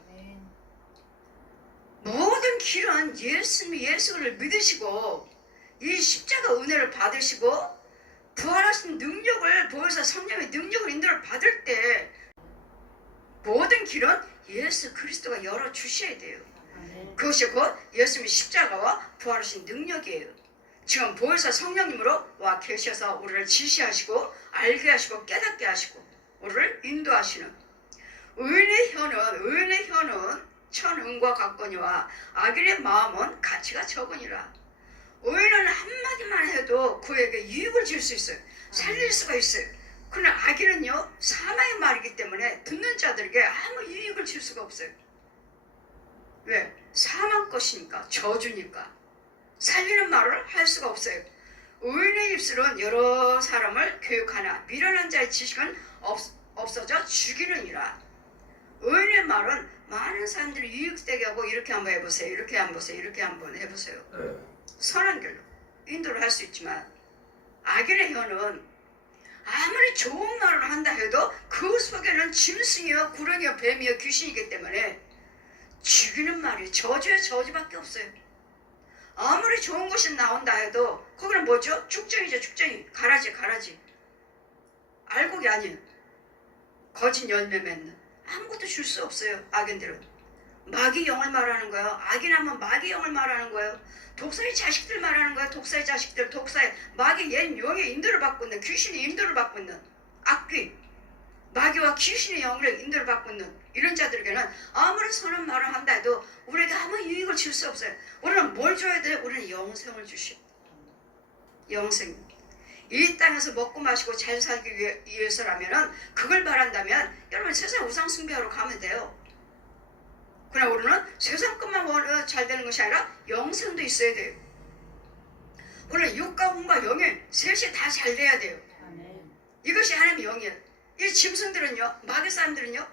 모든 길은 예수를 믿으시고 이 십자가 은혜를 받으시고 부활하신 능력을 보여서 성령의 능력을 인도를 받을 때 모든 길은 예수 그리스도가 열어주셔야 돼요. 그것이 곧 예수님의 십자가와 부활하신 능력이에요. 지금 보혜사 성령님으로 와 계셔서 우리를 지시하시고 알게 하시고 깨닫게 하시고 우리를 인도하시는 의인의 혀는 천은과 같거니와 악인의 마음은 가치가 적으니라. 의인은 한마디만 해도 그에게 유익을 줄 수 있어요. 살릴 수가 있어요. 그러나 악인은요 사망의 말이기 때문에 듣는 자들에게 아무 유익을 줄 수가 없어요. 왜? 사망 것이니까, 저주니까 살리는 말을 할 수가 없어요. 의인의 입술은 여러 사람을 교육하나 미련한 자의 지식은 없어져 죽이느니라. 의인의 말은 많은 사람들이 유익되게 하고 이렇게 한번 해보세요, 이렇게 한번 보세요, 이렇게 한번 해보세요. 선한 길로 인도를 할 수 있지만 악인의 혀는 아무리 좋은 말을 한다 해도 그 속에는 짐승이요 구렁이요 뱀이요 귀신이기 때문에 죽이는 말이 저주의 저주밖에 없어요. 아무리 좋은 것이 나온다 해도 거기는 뭐죠? 축정이죠. 축정이. 가라지. 알곡이 아니에요. 거짓 열매 맺는. 아무것도 줄 수 없어요. 악인들은. 마귀 영을 말하는 거예요. 악인하면 마귀 영을 말하는 거예요. 독사의 자식들 말하는 거예요. 독사의 자식들. 독사의 마귀 옛 영의 인도를 받고 있는 귀신의 인도를 받고 있는 악귀. 마귀와 귀신의 영을 인도를 받고 있는 이런 자들에게는 아무리 선한 말을 한다 해도 우리에게 아무 유익을 줄 수 없어요. 우리는 뭘 줘야 돼요? 우리는 영생을 주시오. 영생. 이 땅에서 먹고 마시고 잘 살기 위해서라면은 그걸 바란다면 여러분 세상 우상 숭배하러 가면 돼요. 그러나 우리는 세상 것만 잘 되는 것이 아니라 영생도 있어야 돼요. 우리는 육과 혼과 영이 셋이 다 잘 돼야 돼요. 이것이 하나님의 영이에요. 이 짐승들은요, 마귀 사람들은요,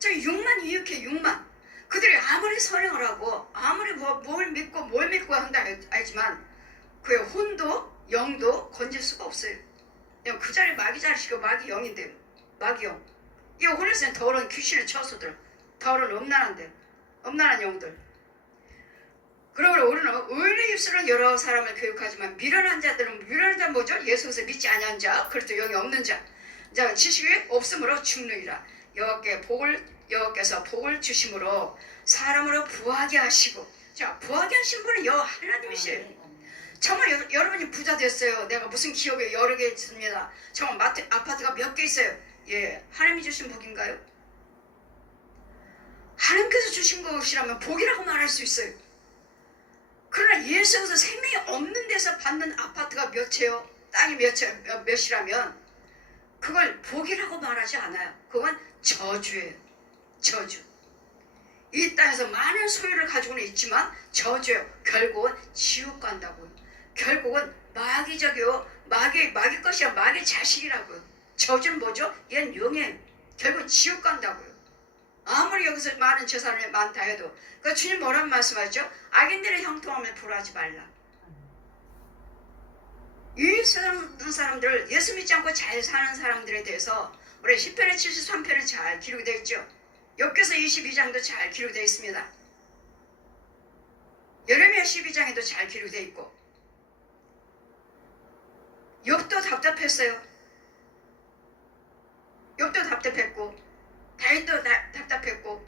저 육만 유익해, 육만. 그들이 아무리 선행을 하고, 아무리 뭘 믿고 한다 알지만, 그의 혼도, 영도 건질 수가 없어요. 그냥 그 자리에 마귀 자리시고 마귀 영인데, 마귀 영. 이 혼에서는 더러운 귀신의 처소들, 더러운 음란한 영들. 그러므로 우리는 의인의 입술은 여러 사람을 교육하지만, 미련한 자는 뭐죠? 예수께서 믿지 아니한 자, 그리스도 영이 없는 자. 자, 지식이 없으므로 죽느니라. 여호와께서 복을 주심으로 사람으로 부하게 하시고, 자, 부하게 하신 분은 하나님이시에요. 정말 여러분이 부자 됐어요. 내가 무슨 기업이 여러 개 있습니다. 정말 아파트가 몇 개 있어요. 예, 하나님이 주신 복인가요? 하나님께서 주신 것이라면 복이라고 말할 수 있어요. 그러나 예수께서 생명이 없는 데서 받는 아파트가 몇 채요? 땅이 몇이라면 그걸 복이라고 말하지 않아요. 그건 저주예요. 저주. 이 땅에서 많은 소유를 가지고는 있지만 저주예요. 결국은 지옥 간다고요. 결국은 마귀적이요. 마귀 것이야. 마귀 자식이라고요. 저주는 뭐죠? 얘는 영이에요. 결국은 지옥 간다고요. 아무리 여기서 많은 재산이 많다 해도 그 주님 뭐라고 말씀하셨죠? 악인들의 형통함을 불하지 말라. 이 세상 사람들, 예수 믿지 않고 잘 사는 사람들에 대해서 우리 10편에 73편에 잘 기록이 되어 있죠. 욥기서 22장도 잘 기록이 되어 있습니다. 예레미야 12장에도 잘 기록이 되어 있고, 욥도 답답했어요. 욥도 답답했고, 다윗도 답답했고,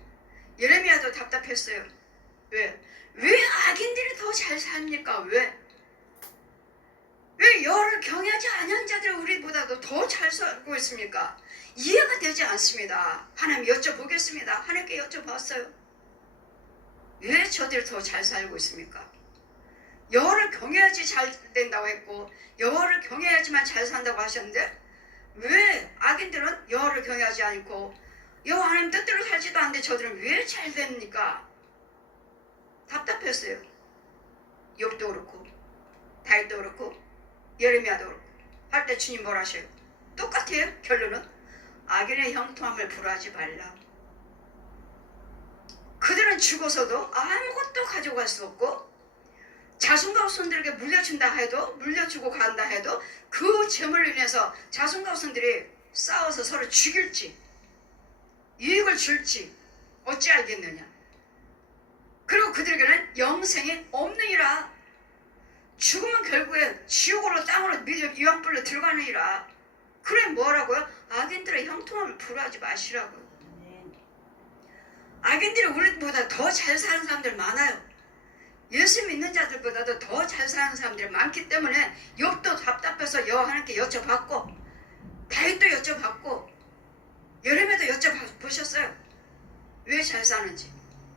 예레미야도 답답했어요. 왜 악인들이 더 잘 삽니까? 왜 여를 경외하지 않은 자들 우리보다도 더 잘 살고 있습니까? 이해가 되지 않습니다. 하나님 여쭤보겠습니다. 하나님께 여쭤봤어요. 왜 저들이 더 잘 살고 있습니까? 여호와를 경외해야지 잘 된다고 했고 여호와를 경외해야지만 잘 산다고 하셨는데 왜 악인들은 여호와를 경외하지 않고 여호와 하나님 뜻대로 살지도 않는데 저들은 왜 잘 됩니까? 답답했어요. 욥도 그렇고 다윗도 그렇고 예레미야도 그렇고 할 때 주님 뭘 하셔요? 똑같아요. 결론은 악인의 형통함을 불하지 말라. 그들은 죽어서도 아무것도 가져갈 수 없고 자손과 후손들에게 물려준다 해도 물려주고 간다 해도 그 재물로 인해서 자손과 후손들이 싸워서 서로 죽일지 이익을 줄지 어찌 알겠느냐. 그리고 그들에게는 영생이 없느니라. 죽으면 결국에 지옥으로 땅으로 유황불로 들어가느니라. 그래 뭐라고요? 악인들의 형통함을 부러워하지 마시라고요. 악인들이 우리보다 더 잘 사는 사람들 많아요. 예수 믿는 자들보다도 더 잘 사는 사람들이 많기 때문에 욥도 답답해서 여호와 하나님께 여쭤봤고 다윗도 여쭤봤고 여레미야도 여쭤보셨어요. 왜 잘 사는지.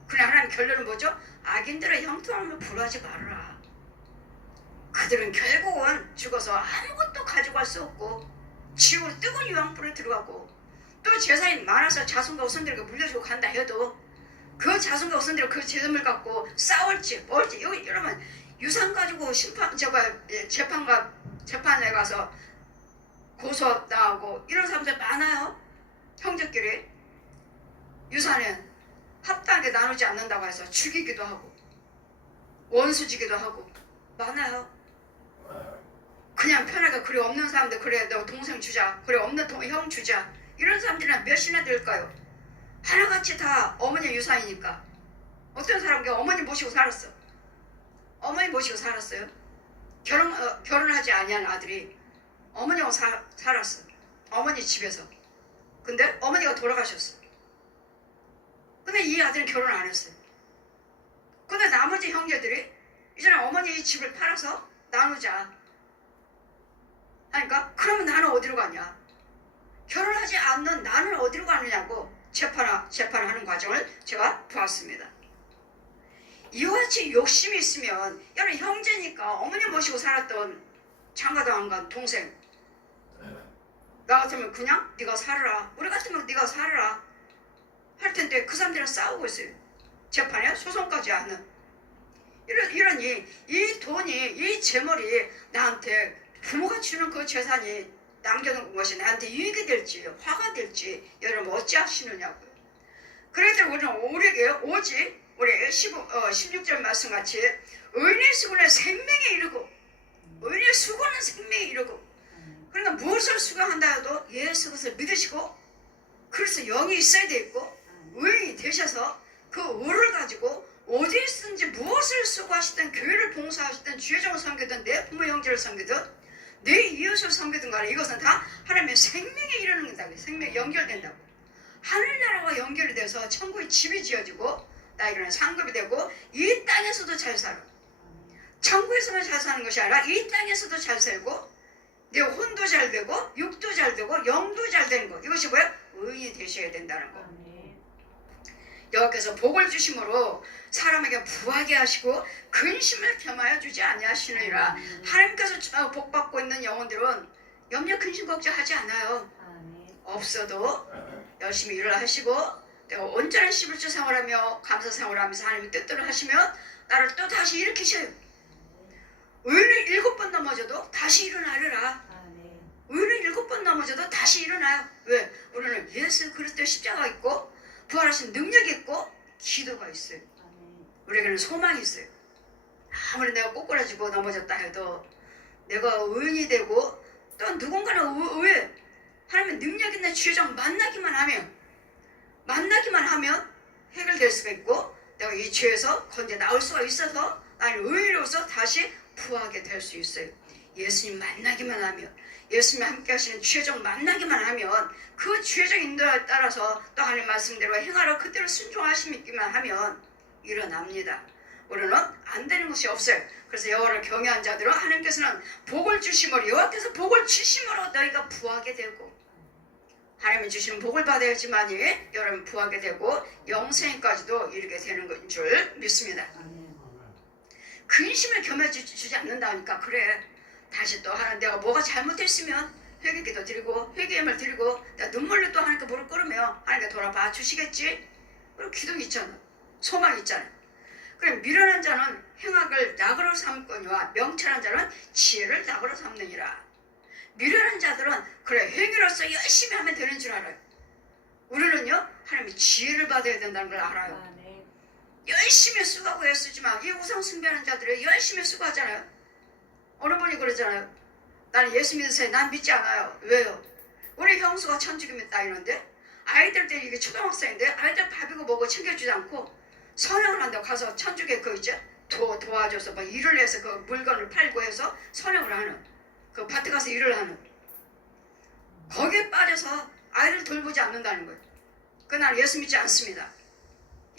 그래 하나님 결론은 뭐죠? 악인들의 형통함을 부러워하지 말아라. 그들은 결국은 죽어서 아무것도 가져갈 수 없고 지옥으로 뜨거운 유황불에 들어가고 또 재산이 많아서 자손과 후손들에게 물려주고 간다 해도 그 자손과 후손들이 그 재산을 갖고 싸울지 뭘지 이러면 유산 가지고 재판에 가서 고소당하고 이런 사람들 많아요. 형제끼리 유산에 합당하게 나누지 않는다고 해서 죽이기도 하고 원수지기도 하고 많아요. 그냥 편하게 그래 없는 사람들 그래 너 동생 주자 그래 없는 형 주자 이런 사람들은 몇이나 될까요? 하나같이 다 어머니 유산이니까. 어떤 사람이 어머니 모시고 살았어. 어머니 모시고 살았어요. 결혼하지 아니한 아들이 어머니하고 살았어. 어머니 집에서. 근데 어머니가 돌아가셨어. 근데 이 아들은 결혼 안 했어요. 근데 나머지 형제들이 이제는 어머니 집을 팔아서 나누자 하니까 그러면 나는 어디로 가냐. 결혼하지 않는 나는 어디로 가느냐고 재판하는 과정을 제가 보았습니다. 이와 같이 욕심이 있으면 여러분 형제니까 어머니 모시고 살았던 장가도 안 간 동생 나 같으면 그냥 네가 살아라 우리 같으면 네가 살아라 할 텐데 그 사람들은 싸우고 있어요. 재판에 소송까지 하는 이러니 이 돈이 이 재물이 나한테 부모가 주는 그 재산이 남겨놓은 것이 나한테 유익이 될지 화가 될지 여러분 어찌하시느냐고요. 그래서 우리는 오직 우리 16절 말씀같이 의인의 수고는 생명에 이르고 의인의 수고는 생명에 이르고 그러니까 무엇을 수고한다 해도 예수 그리스도를 믿으시고 그래서 영이 있어야 되겠고 의인이 되셔서 그 의를 가지고 어디에든지 무엇을 수고하시든 교회를 봉사하시든 주의종을 섬기든 내 부모 형제를 섬기든 내 이웃을 섬기든 간에 이것은 다 하나님의 생명에 이르는 거다. 생명이 연결된다고. 하늘나라와 연결이 돼서 천국의 집이 지어지고 나에게는 상급이 되고 이 땅에서도 잘 살아. 천국에서만 잘 사는 것이 아니라 이 땅에서도 잘 살고 내 혼도 잘 되고 육도 잘 되고 영도 잘 되는 거. 이것이 뭐야? 의인이 되셔야 된다는 거. 여호와께서 복을 주심으로 사람에게 부하게 하시고 근심을 겸하여 주지 아니하시느니라. 하나님께서 복받고 있는 영혼들은 염려 근심 걱정하지 않아요. 없어도 열심히 일을 하시고 내가 온전한 11조 생활하며 감사 생활하면서 하나님의 뜻대로 하시면 나를 또 다시 일으키셔요. 의인은 7번 넘어져도 다시 일어나리라. 의인은 7번 넘어져도 다시 일어나요. 왜? 우리는 예수 그리스도의 십자가가 있고 부활하신 능력이 있고 기도가 있어요. 우리에게는 소망이 있어요. 아무리 내가 꼬꾸라지고 넘어졌다 해도 내가 의인이 되고 또 누군가는 하나님의 능력 있는 주의장 만나기만 하면 해결될 수가 있고 내가 이 죄에서 건져 나올 수가 있어서 나는 의인으로서 다시 부하게 될 수 있어요. 예수님 만나기만 하면 예수님과 함께 하시는 주의장 만나기만 하면 그 주의장 인도에 따라서 또 하나님 말씀대로 행하러 그대로 순종하시기만 하면 일어납니다. 우리는 안 되는 것이 없어요. 그래서 여호와를 경외한 자들은 하나님께서는 복을 주심으로 여호와께서 복을 주심으로 너희가 부하게 되고 하나님이 주시는 복을 받아야지만이 여러분 부하게 되고 영생까지도 이르게 되는 것인 줄 믿습니다. 근심을 겸해주지 않는다니까 그래. 다시 또 하나 내가 뭐가 잘못했으면 회개기도 드리고 회개임을 드리고 내가 눈물로 또 하나님께 무릎 꿇으며 하나님께 돌아봐 주시겠지. 그리고 기도가 있잖아. 소망이 있잖아. 그래 미련한 자는 행악을 낙으로 삼거니와 명철한 자는 지혜를 낙으로 삼느니라. 미련한 자들은 그래 행위로서 열심히 하면 되는 줄 알아요. 우리는요 하나님의 지혜를 받아야 된다는 걸 알아요. 열심히 수고하고 애쓰지만 이 우상 숭배하는 자들이 열심히 수고하잖아요. 어느 분이 그러잖아요. 나는 예수 믿으세요. 난 믿지 않아요. 왜요? 우리 형수가 천주교면 따이는데 아이들 때 이게 초등학생인데 아이들 밥이고 뭐고 챙겨주지 않고 선행을 한다고 가서 천주교 그 있죠? 도와줘서 뭐 일을 해서 그 물건을 팔고 해서 선행을 하는 그 밭에 가서 일을 하는 거기에 빠져서 아이를 돌보지 않는다는 거예요. 그 나는 예수 믿지 않습니다.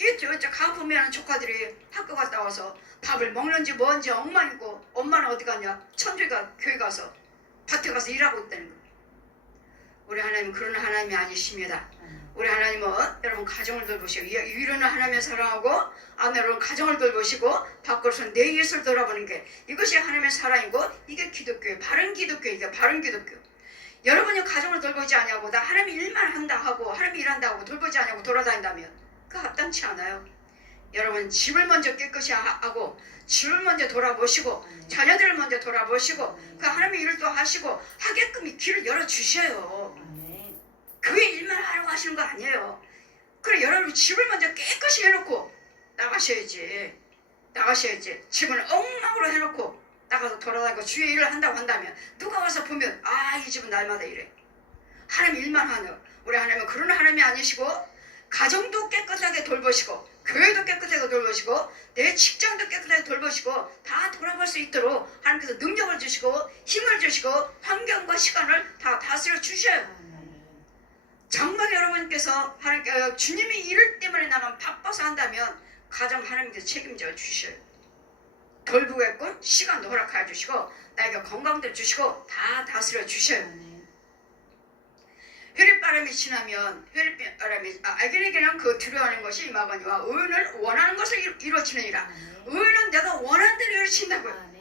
이쪽 가보면 조카들이 학교 갔다 와서 밥을 먹는지 뭔지 엉망이고 엄마는 어디 갔냐? 천주가 교회 가서 밭에 가서 일하고 있다는 거예요. 우리 하나님은 그런 하나님이 아니십니다. 우리 하나님은 여러분 가정을 돌보시고 위로는 하나님을 사랑하고 아내로는 가정을 돌보시고 밖으로서는 내 이웃을 돌아보는 게 이것이 하나님의 사랑이고 이게 기독교예요. 바른 기독교예요. 바른 기독교. 여러분이 가정을 돌보지 않냐고 나 하나님 일만 한다 하고 하나님 일한다 하고 돌보지 않냐고 돌아다닌다면 그 합당치 않아요. 여러분 집을 먼저 깨끗이 하고 집을 먼저 돌아보시고 자녀들을 먼저 돌아보시고 그 하나님의 일을 또 하시고 하게끔 길을 열어주셔요. 그 일만 하려고 하시는 거 아니에요. 그래 여러분 집을 먼저 깨끗이 해놓고 나가셔야지. 집을 엉망으로 해놓고 나가서 돌아다니고 주의 일을 한다고 한다면 누가 와서 보면 아 이 집은 날마다 이래. 하나님 일만 하네요. 우리 하나님은 그런 하나님이 아니시고 가정도 깨끗하게 돌보시고 교회도 깨끗하게 돌보시고 내 직장도 깨끗하게 돌보시고 다 돌아볼 수 있도록 하나님께서 능력을 주시고 힘을 주시고 환경과 시간을 다 다스려 주셔요. 정말 여러분께서 주님이 일 때문에 나만 바빠서 한다면 가정 하나님께서 책임져 주셔요. 돌보겠고 시간도 허락해 주시고 나에게 건강도 주시고 다 다스려 주셔요. 혈입바람이 지나면 악인에게는 그 두려워하는 것이 임하거니와 의인은 원하는 것을 이루어지느니라. 의인은 내가 원하는 대로 이루어진다고요.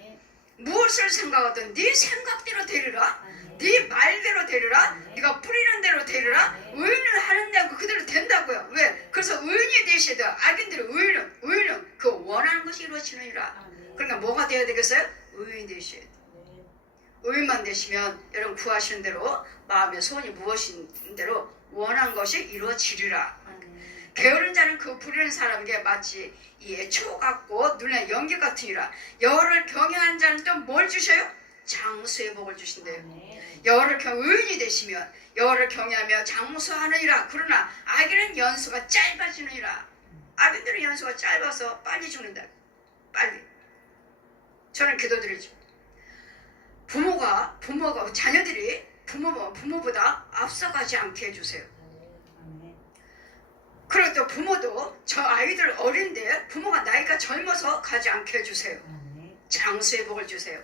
무엇을 생각하든 네 생각대로 되리라. 네 말대로 되리라. 네가 뿌리는 대로 되리라. 의인은 하는 대로 그대로 된다고요. 왜? 그래서 의인이 되셔야 돼요. 악인들은 의인은 그 원하는 것이 이루어지느니라. 그러니까 뭐가 돼야 되겠어요? 의인이 되셔야 돼요. 의인만 되시면 여러분 구하시는 대로 마음의 소원이 무엇인 대로 원한 것이 이루어지리라. 게으른 자는 그 부리는 사람에게 마치 이에 초 같고 눈에 연기 같으니라. 여호와를 경외하는 자는 또 뭘 주셔요? 장수의 복을 주신대요. 여호와를 의인이 되시면 여호와를 경외하며 장수하느니라. 그러나 악인은 연수가 짧아지느니라. 악인들은 연수가 짧아서 빨리 죽는다. 빨리. 저는 기도드리죠. 부모가 자녀들이 부모보다 앞서가지 않게 해주세요. 그리고 또 부모도 저 아이들 어린데 부모가 나이가 젊어서 가지 않게 해주세요. 장수의 복을 주세요.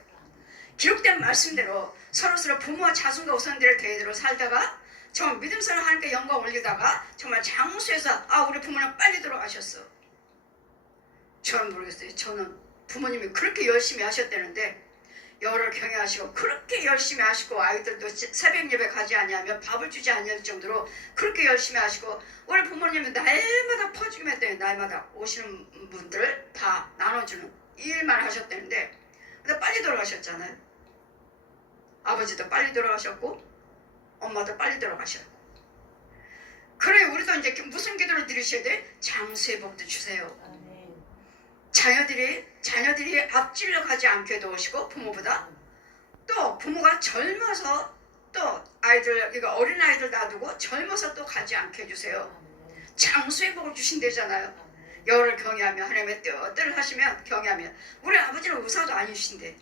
기록된 말씀대로 서로서로 부모와 자손과 우선들을 대대로 살다가 정말 믿음스러운 하나님께 영광 올리다가 정말 장수에서 우리 부모는 빨리 돌아가셨어. 저는 모르겠어요. 저는 부모님이 그렇게 열심히 하셨다는데 여호와를 경외하시고 그렇게 열심히 하시고 아이들도 새벽 예배 가지 아니하면 밥을 주지 아니할 정도로 그렇게 열심히 하시고 우리 부모님은 날마다 퍼주기만 했더니 날마다 오시는 분들 다 나눠주는 이 일만 하셨다는데 근데 빨리 돌아가셨잖아요. 아버지도 빨리 돌아가셨고 엄마도 빨리 돌아가셨고 그래 우리도 이제 무슨 기도를 드리셔야 돼? 장수의 복도 주세요. 자녀들이 앞질러 가지 않게 도우시고 부모보다 또 부모가 젊어서 또 어린 아이들 놔두고 젊어서 또 가지 않게 해주세요. 장수의 복을 주신대잖아요. 여호와를 경외하며 하나님의 뜻을 하시면 경외하면 우리 아버지는 의사도 아니신데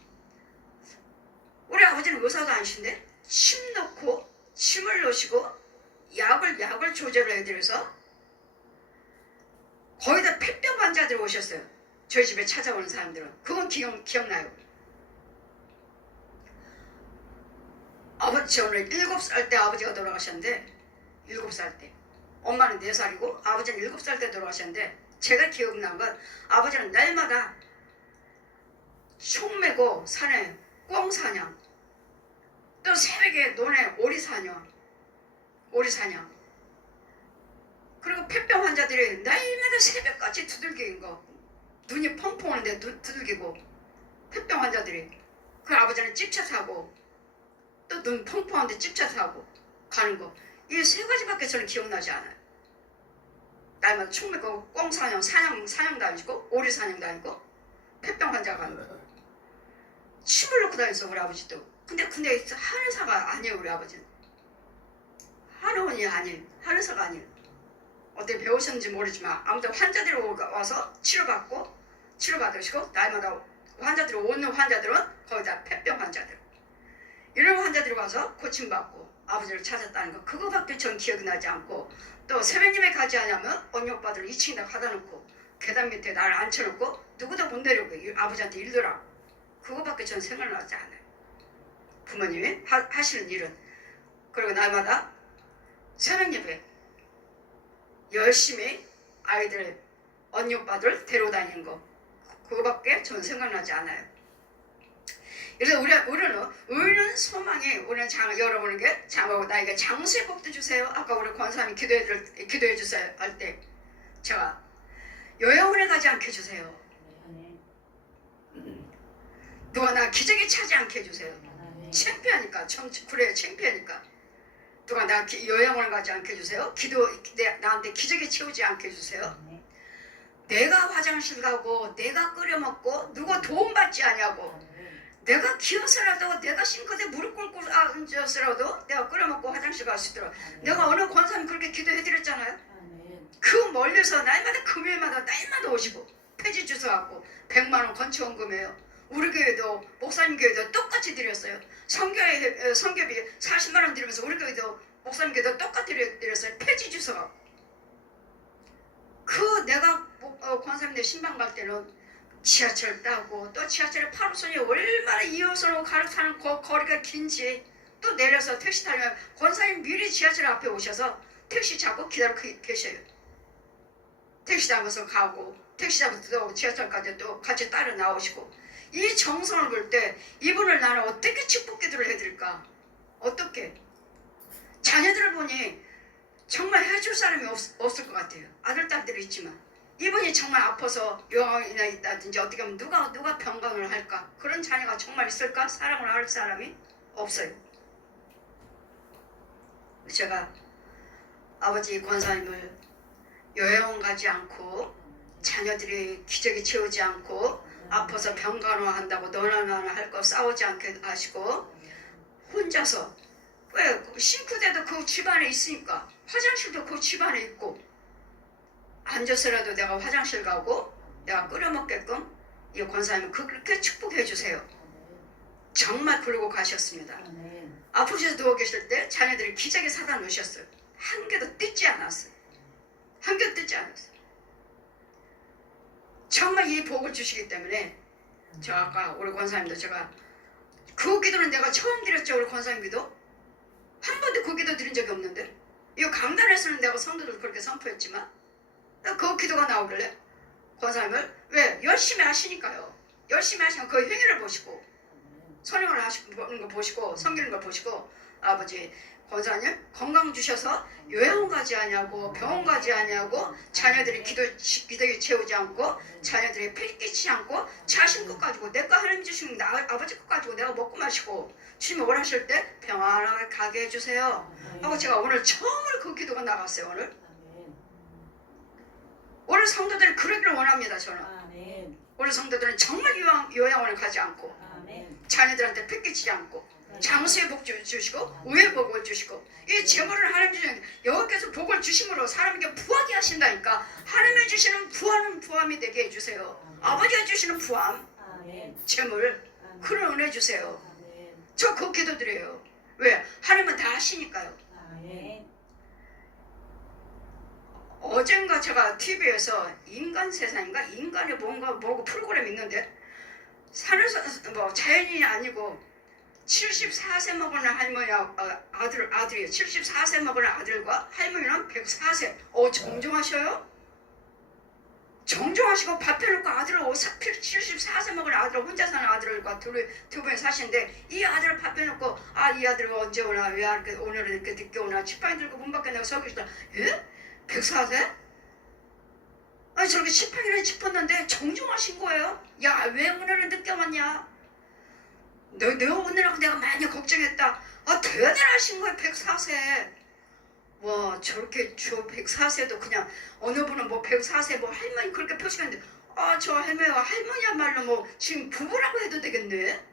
침 넣고 침을 넣으시고 약을 조절을 해드려서 거의 다 폐병 환자들이 오셨어요. 저희 집에 찾아오는 사람들은 그건 기억나요. 저는 7살 때 아버지가 돌아가셨는데 7살 때 엄마는 4살이고 아버지는 7살 때 돌아가셨는데 제가 기억난 건 아버지는 날마다 총 메고 산에 꿩 사냥 또 새벽에 논에 오리 사냥 그리고 폐병 환자들이 날마다 새벽까지 두들기는 거 눈이 펑펑 오는데 두들기고 폐병 환자들이 그 아버지는 집차 타고 또 눈 펑펑한데 집차 타고 가는 거 이 3가지밖에 저는 기억나지 않아요. 날마다 총 메고 꽁사냥 사냥 다니고 오리 사냥 다니고 폐병 환자가 침을 놓고 다녔어 우리 아버지도. 근데 한의사가 아니에요 우리 아버지는. 한의원이 아니에요. 한의사가 아니에요. 어떻게 배우셨는지 모르지만 아무튼 환자들이 와서 치료받으시고 날마다 환자들이 오는 환자들은 거기다 폐병 환자들 이런 환자들이 와서 고침받고 아버지를 찾았다는 거 그거밖에 전 기억이 나지 않고 또 새벽님에 가지 않으면 언니 오빠들 2층에다 가다 놓고 계단 밑에 나를 앉혀놓고 누구도 못 내려오고 아버지한테 일더라. 그거밖에 전 생각나지 않아요. 부모님이 하시는 일은. 그리고 날마다 새벽 예배 열심히 아이들 언니 오빠들 데려다니는 거 그거밖에 전 생각나지 않아요. 그래서 우리는 소망이 우리는 여러분에게 나에게 장수의 복도 주세요. 아까 우리 권사님이 기도해 주세요 할 때 제가 요양원에 가지 않게 해주세요. 누가 나 기저귀 차지 않게 해주세요. 창피하니까 그래요. 창피하니까 누가 나 요양원에 가지 않게 해주세요. 나한테 기저귀 채우지 않게 해주세요. 내가 화장실 가고 내가 끓여 먹고 누가 도움받지 않냐고 내가 기어서라도 내가 싱크대에 무릎 꿇고 앉아서라도 내가 끓여 먹고 화장실 갈 수 있도록 내가 어느 권사님 그렇게 기도해드렸잖아요. 그 멀리서 금요일마다 날마다 오시고 폐지 주워갖고 100만원 건축원금이에요. 우리 교회도 목사님 교회도 똑같이 드렸어요. 성교비 40만원 드리면서 우리 교회도 목사님 교회도 똑같이 드렸어요. 폐지 주워갖고 내가 권사님들 신방 갈 때는 지하철 타고 또 지하철에 8호선이 얼마나 2호선으로 갈아타는 거리가 긴지 또 내려서 택시 타면 권사님 미리 지하철 앞에 오셔서 택시 잡고 기다리고 계셔요. 택시 잡아서 가고 택시 잡아서 또 지하철까지 또 같이 따라 나오시고 이 정성을 볼 때 이분을 나는 어떻게 축복 기도를 해드릴까? 어떻게? 자녀들을 보니 정말 해줄 사람이 없을 것 같아요. 아들, 딸들이 있지만 이분이 정말 아파서 요양원이나 있다든지 어떻게 하면 누가 병강을 할까? 그런 자녀가 정말 있을까? 사랑을 할 사람이 없어요. 제가 아버지 권사님을 요양원 가지 않고 자녀들이 기저귀 채우지 않고 아파서 병간호한다고 너나 할 거 싸우지 않게 하시고 혼자서 왜 싱크대도 그 집안에 있으니까 화장실도 그 집안에 있고 앉아서라도 내가 화장실 가고 내가 끓여 먹게끔 이 권사님은 그렇게 축복해 주세요. 정말 그러고 가셨습니다. 아프셔서 누워 계실 때 자녀들이 기저귀 사다 놓으셨어요. 한 개도 뜯지 않았어요. 한 개도 뜯지 않았어요. 정말 이 복을 주시기 때문에 저 아까 우리 권사님도 제가 그 기도는 내가 처음 드렸죠. 우리 권사님 기도 한 번도 그 기도 드린 적이 없는데 이 강단에서는 내가 성도들 그렇게 선포했지만 그 기도가 나오길래 권사님을 왜 열심히 하시니까요. 열심히 하시면 그 행위를 보시고 선행을 하시는 거 보시고 섬기는 걸 보시고 아버지 권사님 건강 주셔서 요양원 가지 않냐고 병원 가지 않냐고 자녀들이 기저귀 채우지 않고 자녀들이 폐 끼치지 않고 자신 것 가지고 내 거 하나님 주시면 아버지 것 가지고 내가 먹고 마시고 주님이 원하실 때 평안하게 가게 해주세요 하고 제가 오늘 처음으로 그 기도가 나갔어요. 오늘 성도들이 그러기를 원합니다. 저는 오늘 성도들은 정말 요양원에 가지 않고 자녀들한테 폐 끼치지 않고 장수의 복 주시고 우의 복을 주시고 이 재물을 하나님 주시는 여호와께서 복을 주심으로 사람에게 부하게 하신다니까 하나님이 주시는 부하는 부함이 되게 해주세요. 아버지가 주시는 부함 재물 그런 은혜 주세요. 저 그 기도드려요. 왜? 하나님은 다 하시니까요. 어젠가 제가 TV에서 인간 세상인가 인간의 뭐고 프로그램 있는데 산에서 자연인이 아니고 74세 먹은 할머니와 아들이에요. 74세 먹은 아들과 할머니는 104세. 정정하셔요? 정정하시고 밥 해놓고 아들을 74세 먹은 아들 혼자 사는 아들과 두 분이 사시는데 이 아들을 밥 해놓고 이 아들이 언제 오나 왜 오늘은 이렇게 늦게 오나 지팡이 들고 문 밖에 내가 서 계시다. 예? 104세? 아니 저렇게 지팡이를 짚었는데 정정하신 거예요. 야 왜 오늘은 늦게 왔냐? 너 오늘하고 내가 많이 걱정했다. 대단하신 거예요. 104세. 와 저렇게 저 104세도 그냥 어느 분은 뭐 104세 뭐 할머니 그렇게 표시하는데 저 할머니와 할머니야말로 뭐 지금 부부라고 해도 되겠네.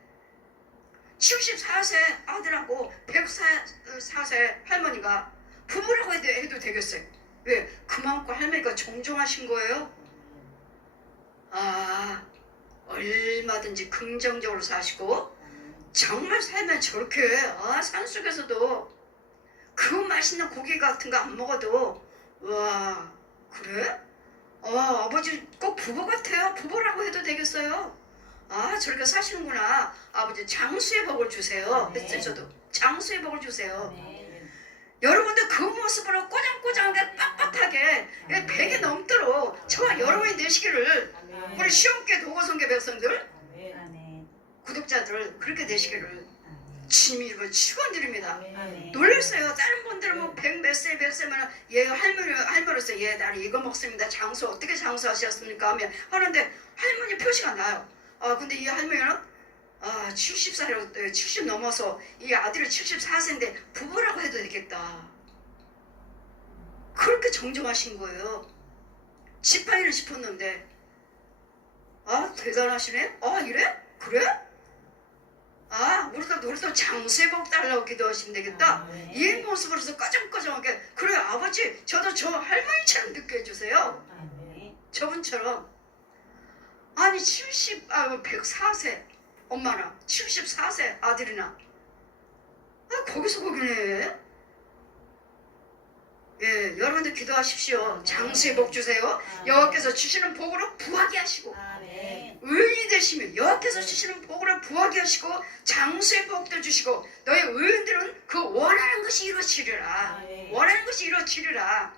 74세 아들하고 104세 할머니가 부부라고 해도 되겠어요. 왜? 그만큼 할머니가 정정하신 거예요. 얼마든지 긍정적으로 사시고 정말 살면 저렇게 산속에서도 그 맛있는 고기 같은 거 안 먹어도 와 그래? 아버지 꼭 부부 같아요. 부부라고 해도 되겠어요. 저렇게 사시는구나. 아버지 장수의 복을 주세요. 그래서 저도 장수의 복을 주세요. 여러분들 그 모습으로 꼬장꼬장하게 빳빳하게 100이 넘도록 저와 여러분이 되시기를 우리 시험계 도고성계 백성들 구독자들 그렇게 되시기를 주님 이름으로 축원드립니다. 놀랐어요. 다른 분들은 뭐 100몇 세면 얘 할머니로서 얘 나는 이거 먹습니다. 장수 어떻게 장수하셨습니까? 하는데 할머니 표시가 나요. 근데 이 할머니는 70 넘어서 이 아들이 74세인데 부부라고 해도 되겠다. 그렇게 정정하신 거예요. 지팡이를 짚었는데 대단하시네. 이래? 그래? 우리도 장수의 복 달라고 기도하시면 되겠다. 이 모습으로서 꺼정꺼정하게 그래 아버지 저도 저 할머니처럼 듣게 해주세요. 저분처럼. 아니 104세 엄마나 74세 아들이나 거기서 거기네. 예, 여러분들 기도하십시오. 장수의 복 주세요. 여호와께서 주시는 복으로 부하게 하시고 의인이 되시면 여호와께서 주시는 복으로 부하게 하시고 장수의 복도 주시고 너희 의인들은 그 원하는 것이 이루어지리라. 원하는 것이 이루어지리라.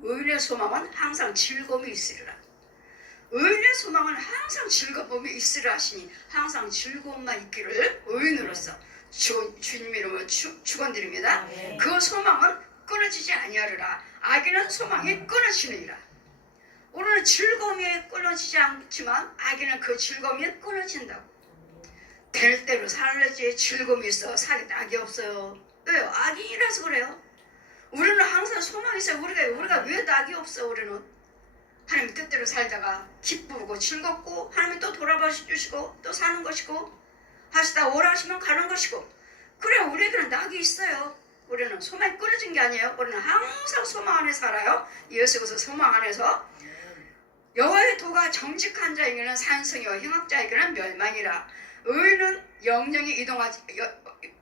의인의 소망은 항상 즐거움이 있으리라. 의인의 소망은 항상 즐거움이 있으리라 하시니 항상 즐거움만 있기를 의인으로서 주님 이름으로 축원드립니다. 그 소망은 끊어지지 아니하리라. 악인은 소망이 끊어지느니라. 우리는 즐거움이 끊어지지 않지만 악인은 그 즐거움이 끊어진다고. 될 대로 살아야지. 즐거움이 있어 살이 낙이 없어요. 왜요? 악인이라서 그래요. 우리는 항상 소망이 있어요. 우리가 왜 낙이 없어? 우리는 하나님 뜻대로 살다가 기쁘고 즐겁고 하나님이 또 돌아봐 주시고 또 사는 것이고 하시다 오라 하시면 가는 것이고 그래 우리에게는 낙이 있어요. 우리는 소망이 끊어진 게 아니에요. 우리는 항상 소망 안에 살아요. 예수께서 소망 안에서 여호와의 도가 정직한 자에게는 산성이요 행악자에게는 멸망이라. 의인은 영영이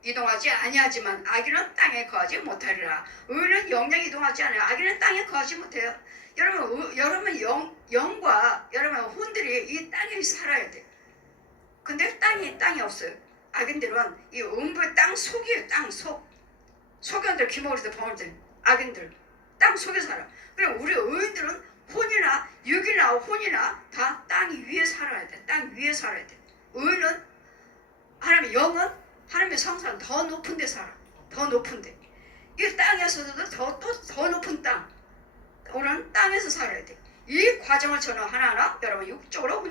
이동하지 아니하지만 악인은 땅에 거하지 못하리라. 의인은 영영이 이동하지 않아요. 악인은 땅에 거하지 못해요. 여러분 영과 여러분 혼들이 이 땅에 살아야 돼. 근데 땅이 없어요. 악인들은 이 음부의 땅 속이에요. 땅 속. 소견들 기모리들 범어들 악인들 땅 속에 살아. 그래 우리 의인들은 혼이나 육이나 혼이나 다 땅 위에 살아야 돼. 땅 위에 살아야 돼. 의인은 하나님의 영은 하나님의 성산 더 높은 데 살아. 더 높은 데. 이 땅에서도 더 높은 땅. 우리는 땅에서 살아야 돼. 이 과정을 저는 하나하나 여러분 육적으로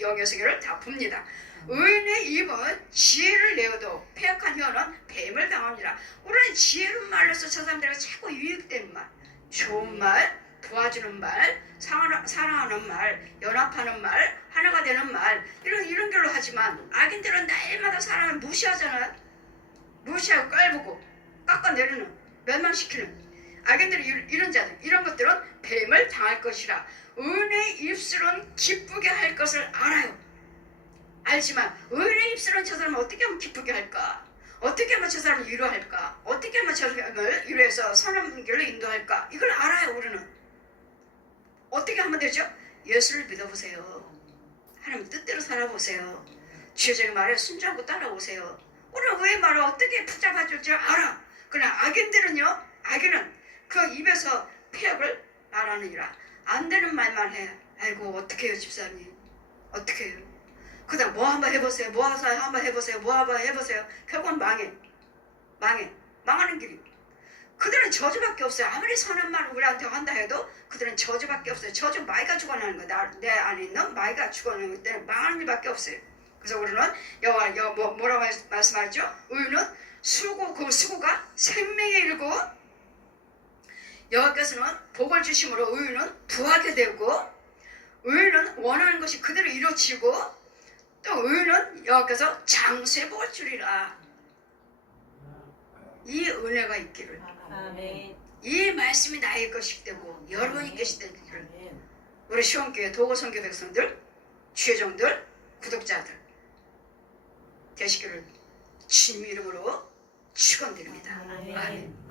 영의 세계를 다 봅니다. 의인의 입은 지혜를 내어도 패역한 혀는 뱀을 당합니다. 우리는 지혜로운 말로서 저 사람들에게 자꾸 유익된 말, 좋은 말, 도와주는 말, 사랑하는 말, 연합하는 말, 하나가 되는 말 이런 걸로 하지만 악인들은 날마다 사람을 무시하잖아요. 무시하고 깔보고 깎아내리는 멸망시키는 악인들이 이런 자들 이런 것들은 뱀을 당할 것이라. 의인의 입술은 기쁘게 할 것을 알아요. 알지만 의인의 입술은 저 사람을 어떻게 하면 기쁘게 할까? 어떻게 하면 저 사람을 위로할까? 어떻게 하면 저 사람을 위로해서 선한 길로 인도할까? 이걸 알아요. 우리는 어떻게 하면 되죠? 예수를 믿어보세요. 하나님 뜻대로 살아보세요. 주의 말에 순종하고 따라오세요. 우리는 의의 말을 어떻게 붙잡아줄지 알아. 그러나 악인들은요, 악인은 그 입에서 폐역을 말하느니라. 안 되는 말만 해. 아이고 어떻게 해요 집사님? 어떻게 해요? 그다음 뭐 한번 해보세요. 뭐 한번 해보세요. 뭐 한번 해보세요. 결국은 망하는 길이. 그들은 저주밖에 없어요. 아무리 선한 말을 우리한테 한다 해도 그들은 저주밖에 없어요. 저주 마이가 죽어나는 거야. 내 안에 있는 마이가 죽어나는 것 때문에 망하는 일밖에 없어요. 그래서 우리는 뭐라고 말씀하죠? 의인은 수고, 그 수고가 생명에 이르고 여호와께서는 복을 주심으로 의인은 부하게 되고 의인은 원하는 것이 그대로 이루어지고 또 의인은 여호와께서 장수해 복을 주리라. 이 은혜가 있기를 아멘. 이 말씀이 나의 것이 되고 여러분이 것이 되기를 우리 시온교회 도고선교 백성들 주의종들 구독자들 되시기를 주님 이름으로 축원드립니다. 아멘. 아멘.